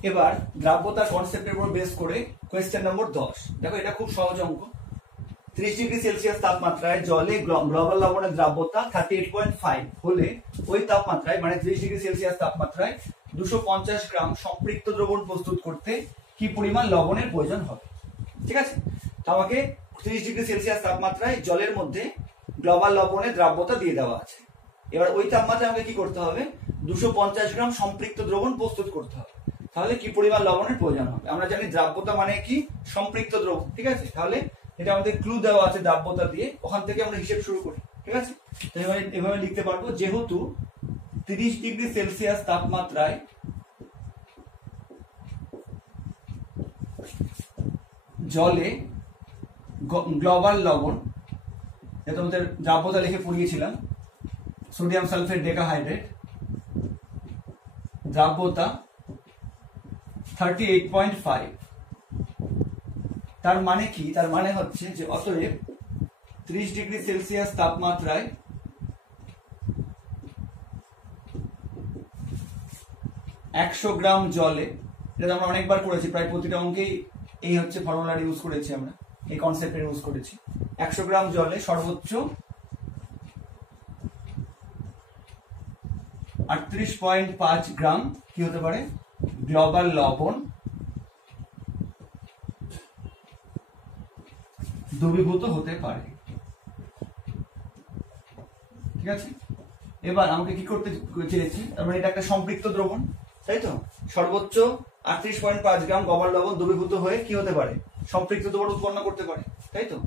এবার দ্রাব্যতার কনসেপ্টের উপর বেস করে কোয়েশ্চেন নম্বর 10। দেখো এটা খুব সহজ অঙ্ক। 30 ডিগ্রি সেলসিয়াস তাপমাত্রায় জলে গ্লোবাল লবণের দ্রাব্যতা 38.5 হলে ওই তাপমাত্রায় মানে 30 ডিগ্রি সেলসিয়াস তাপমাত্রায় 250 গ্রাম সম্পৃক্ত দ্রবণ প্রস্তুত করতে কি পরিমাণ লবণের প্রয়োজন হবে। ঠিক আছে, তো আমাকে 30 ডিগ্রি সেলসিয়াস তাপমাত্রায় জলের মধ্যে গ্লোবাল লবণের দ্রাব্যতা দিয়ে দেওয়া আছে। এবার ওই তাপমাত্রায় আমাকে কি করতে হবে, 250 গ্রাম সম্পৃক্ত দ্রবণ প্রস্তুত করতে হবে। তাহলে কি পরিমাণ লবণের প্রয়োজন হবে। আমরা জানি দ্রাব্যতা মানে কি, সম্পৃক্ত দ্রবণ। ঠিক আছে, তাহলে এটা আমাদের ক্লু দেওয়া আছে দ্রাব্যতা দিয়ে, ওখান থেকে আমরা হিসেব শুরু করি। ঠিক আছে, তো এভাবে লিখতে পারবো, যেহেতু 30 ডিগ্রি সেলসিয়াস তাপমাত্রায় জলে গ্লোবাল লবণ, এটা আমাদের দ্রাব্যতা লিখে পড়িয়েছিলাম, সোডিয়াম সালফেট ডেকাহাইড্রেট, দ্রাব্যতা 38.5। তার মানে কি, তার মানে হচ্ছে যে অতএব 30 ডিগ্রি সেলসিয়াস তাপমাত্রায় 100 গ্রাম জলে, এটা আমরা অনেকবার করেছি, প্রায় প্রতিটা অঙ্কেই এই হচ্ছে ফর্মুলাটা ইউজ করেছি, আমরা এই কনসেপ্টে ইউজ করেছি। 100 গ্রাম জলে সর্বোচ্চ 38.5 গ্রাম কি হতে পারে, গ্লোবাল লবণ দ্রবীভূত হতে পারে। ঠিক আছে, এবার আমাকে কি করতে চেয়েছি, তার মানে এটা একটা সম্পৃক্ত দ্রবণ, তাই তো, সর্বোচ্চ 38.5 গ্রাম গ্লোবাল লবণ দ্রবীভূত হয়ে কি হতে পারে, সম্পৃক্ত দ্রবণ উৎপন্ন করতে পারে, তাই তো।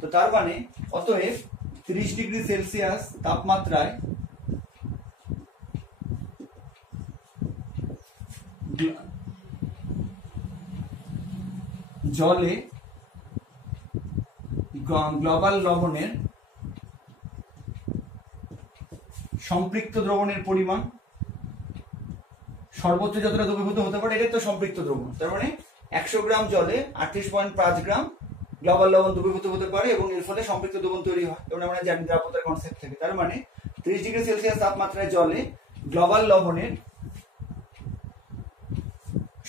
তো তার মানে অতএব 30 ডিগ্রি সেলসিয়াস তাপমাত্রায় জলে গ্লোবাল লবণের সম্পৃক্ত দ্রবণের পরিমাণ সর্বোচ্চ যতটা দ্রবীভূত হতে পারে, এটা তো সম্পৃক্ত দ্রবণ। তার মানে 100 গ্রাম জলে 38.5 গ্রাম গ্লোবাল লবণ দ্রবীভূত হতে পারে এবং এর ফলে সম্পৃক্ত দ্রবণ তৈরি হয়, এবং আমরা জানি দ্রাব্যতার কনসেপ্ট থেকে। তার মানে 30 ডিগ্রি সেলসিয়াস তাপমাত্রায় জলে গ্লোবাল লবণের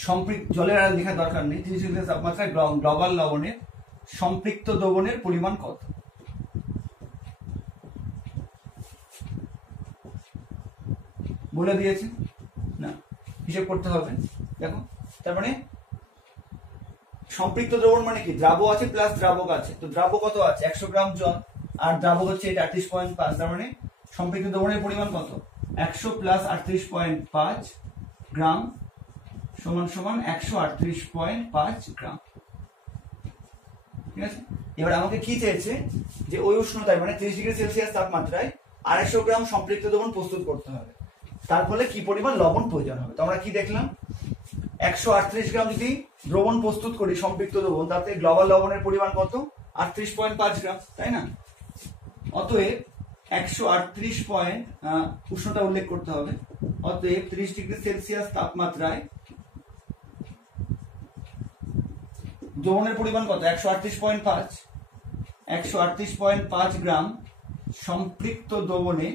সম্পৃক্ত, জলের আর লেখার দরকার নেই, 30 ডিগ্রি তাপমাত্রায় গ্লোবাল লবণের সম্পৃক্ত দ্রবণের পরিমাণ কত। বলে দিয়েছে না, হিসেব করতে হবে। দেখো, তার মানে সম্পৃক্ত দ্রবণ মানে কি, দ্রাব্য আছে প্লাস দ্রাবক আছে। তো দ্রাব্য কত আছে, 100 গ্রাম জল, আর দ্রাবক হচ্ছে 38.5। তার মানে সম্পৃক্ত দ্রবণের পরিমাণ কত, 100 প্লাস 38.5 গ্রাম সমান সমান 138.5 গ্রাম। ঠিক আছে, এবার আমাকে কি চেয়েছে, যে ওই উষ্ণতায় মানে 30 ডিগ্রি সেলসিয়াস তাপমাত্রায় 250 গ্রাম সম্পৃক্ত দ্রবণ প্রস্তুত করতে হবে, তার ফলে কি পরিমাণ লবণ প্রয়োজন হবে। তো আমরা কি দেখলাম, 138 গ্রাম যদি দ্রবণ প্রস্তুত করি সম্পৃক্ত দ্রবণ, তাতে গ্লোবাল লবণের পরিমাণ কত, 38.5 গ্রাম, তাই না। অতএব 138 উষ্ণতা উল্লেখ করতে হবে। অতএব 30 ডিগ্রি সেলসিয়াস তাপমাত্রায় দ্রবণের পরিমাণ কত, 138.5 গ্রাম সম্পৃক্ত দ্রবণে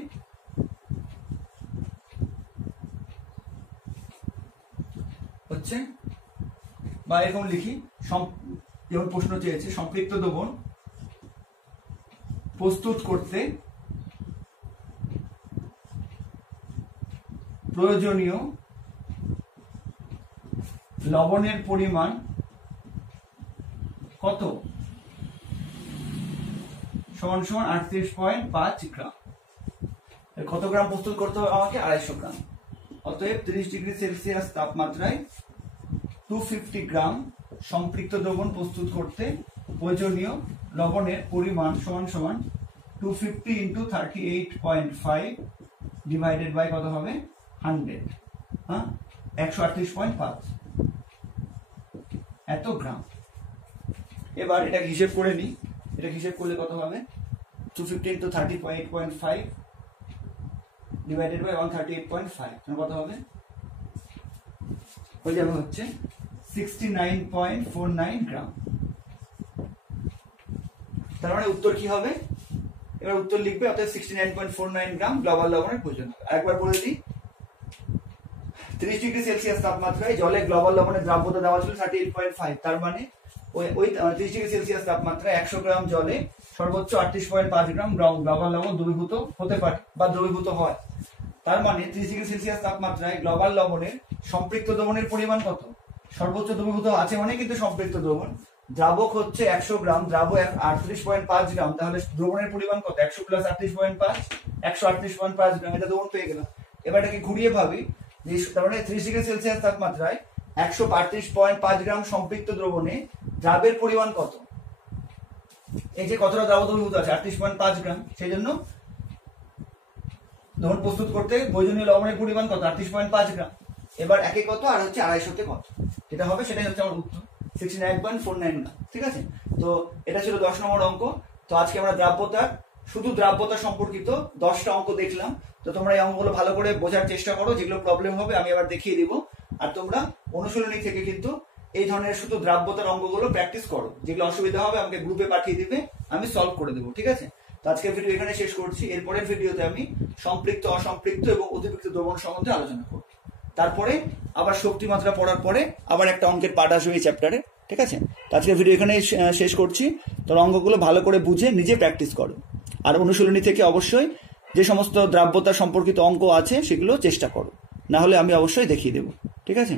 হচ্ছে, বা এরকম লিখি, যেমন প্রশ্ন চেয়েছে, সম্পৃক্ত দ্রবণ প্রস্তুত করতে প্রয়োজনীয় লবণের পরিমাণ কত? সমান সমান 38.5 গ্রাম। কত গ্রাম প্রস্তুত করতে হবে আমাকে? 250 গ্রাম। অতএব 30 ডিগ্রি সেলসিয়াস তাপমাত্রায় 250 গ্রাম সম্পৃক্ত দ্রবণ প্রস্তুত করতে প্রয়োজনীয় লবণের পরিমাণ সমান সমান 250 ইন্টু 38.5 ডিভাইডেড বাই কত হবে? 100। হ্যাঁ, 138.5 এত গ্রাম। এবার এটা হিসেব করে নিই। এটা হিসেব করলে কত হবে? 250 ইন্টু 38.5 ডিভাইডেড বাই 138.5 কত হবে? হয়ে যাবে হচ্ছে 69.49 গ্রাম। তার মানে উত্তর কি হবে? এবার উত্তর লিখবে, অর্থাৎ 69.49 গ্রাম গ্লোবাল লবণের প্রয়োজন হবে। আরেকবার বলে দিই, 30 ডিগ্রি সেলসিয়াস তাপমাত্রায় জলে গ্লোবাল লবণের দ্রাব্যতা দেওয়া ছিল 38.5। তার মানে ওই 30 ডিগ্রি সেলসিয়াস তাপমাত্রায় 100 গ্রাম জলে সর্বোচ্চ 38.5 গ্রাম গ্লোবাল লবণ দ্রবীভূত হতে পারে বা দ্রবীভূত হয়। তার মানে 30 ডিগ্রি সেলসিয়াস তাপমাত্রায় গ্লোবাল লবণের সম্পৃক্ত দ্রবণের পরিমাণ কত? সর্বোচ্চ দ্রবীভূত আছে মানে কিন্তু সম্পৃক্ত দ্রবণ। দ্রাবক হচ্ছে 100 গ্রাম, দ্রাবক 38.5 গ্রাম, তাহলে দ্রবণের পরিমাণ কত? 100 প্লাস 38.5, 138.5 গ্রাম। এটা দ্রবণ পেয়ে গেলাম। এবার এটাকে ঘুরিয়ে ভাবি, তার মানে 30 ডিগ্রি সেলসিয়াস তাপমাত্রায় 138.5 গ্রাম সম্পৃক্ত দ্রবণে দ্রাবের পরিমাণ কত? এই যে কতটা দ্রাবক দ্রবীভূত আছে? 38.5 গ্রাম। সেই জন্য দ্রবণ প্রস্তুত করতে প্রয়োজনীয় লবণের পরিমাণ কত? 38.5 গ্রাম। এবার একে কত আর হচ্ছে 250 কত? যেটা হবে সেটাই হচ্ছে আমার উত্তর, 69.49 গ্রাম। ঠিক আছে, তো এটা ছিল 10 নম্বর অঙ্ক। তো আজকে আমরা শুধু দ্রাব্যতা সম্পর্কিত 10টা অঙ্ক দেখলাম। তো তোমরা এই অঙ্কগুলো ভালো করে বোঝার চেষ্টা করো। যেগুলো প্রবলেম হবে আমি আবার দেখিয়ে দিব। আর তোমরা অনুশীলনী থেকে কিন্তু এই ধরনের শুধু দ্রাব্যতার অঙ্কগুলো প্র্যাকটিস করো। যেগুলো অসুবিধা হবে আমাকে গ্রুপে পাঠিয়ে দিবে, আমি সলভ করে দেবো। ঠিক আছে, তো আজকের ভিডিও এখানে শেষ করছি। এরপরের ভিডিওতে আমি সম্পৃক্ত, অসম্পৃক্ত এবং অতিরিক্ত দ্রবণ সম্বন্ধে আলোচনা করব। তারপরে আবার শক্তিমাত্রা পড়ার পরে আবার একটা অঙ্কের পাঠ আসবে এই চ্যাপ্টারে। ঠিক আছে, তো আজকের ভিডিও এখানে শেষ করছি। তোর অঙ্কগুলো ভালো করে বুঝে নিজে প্র্যাকটিস করো। আর অনুশীলনী থেকে অবশ্যই যে সমস্ত দ্রাব্যতা সম্পর্কিত অঙ্ক আছে সেগুলো চেষ্টা করো, না হলে আমি অবশ্যই দেখিয়ে দেবো। ঠিক আছে।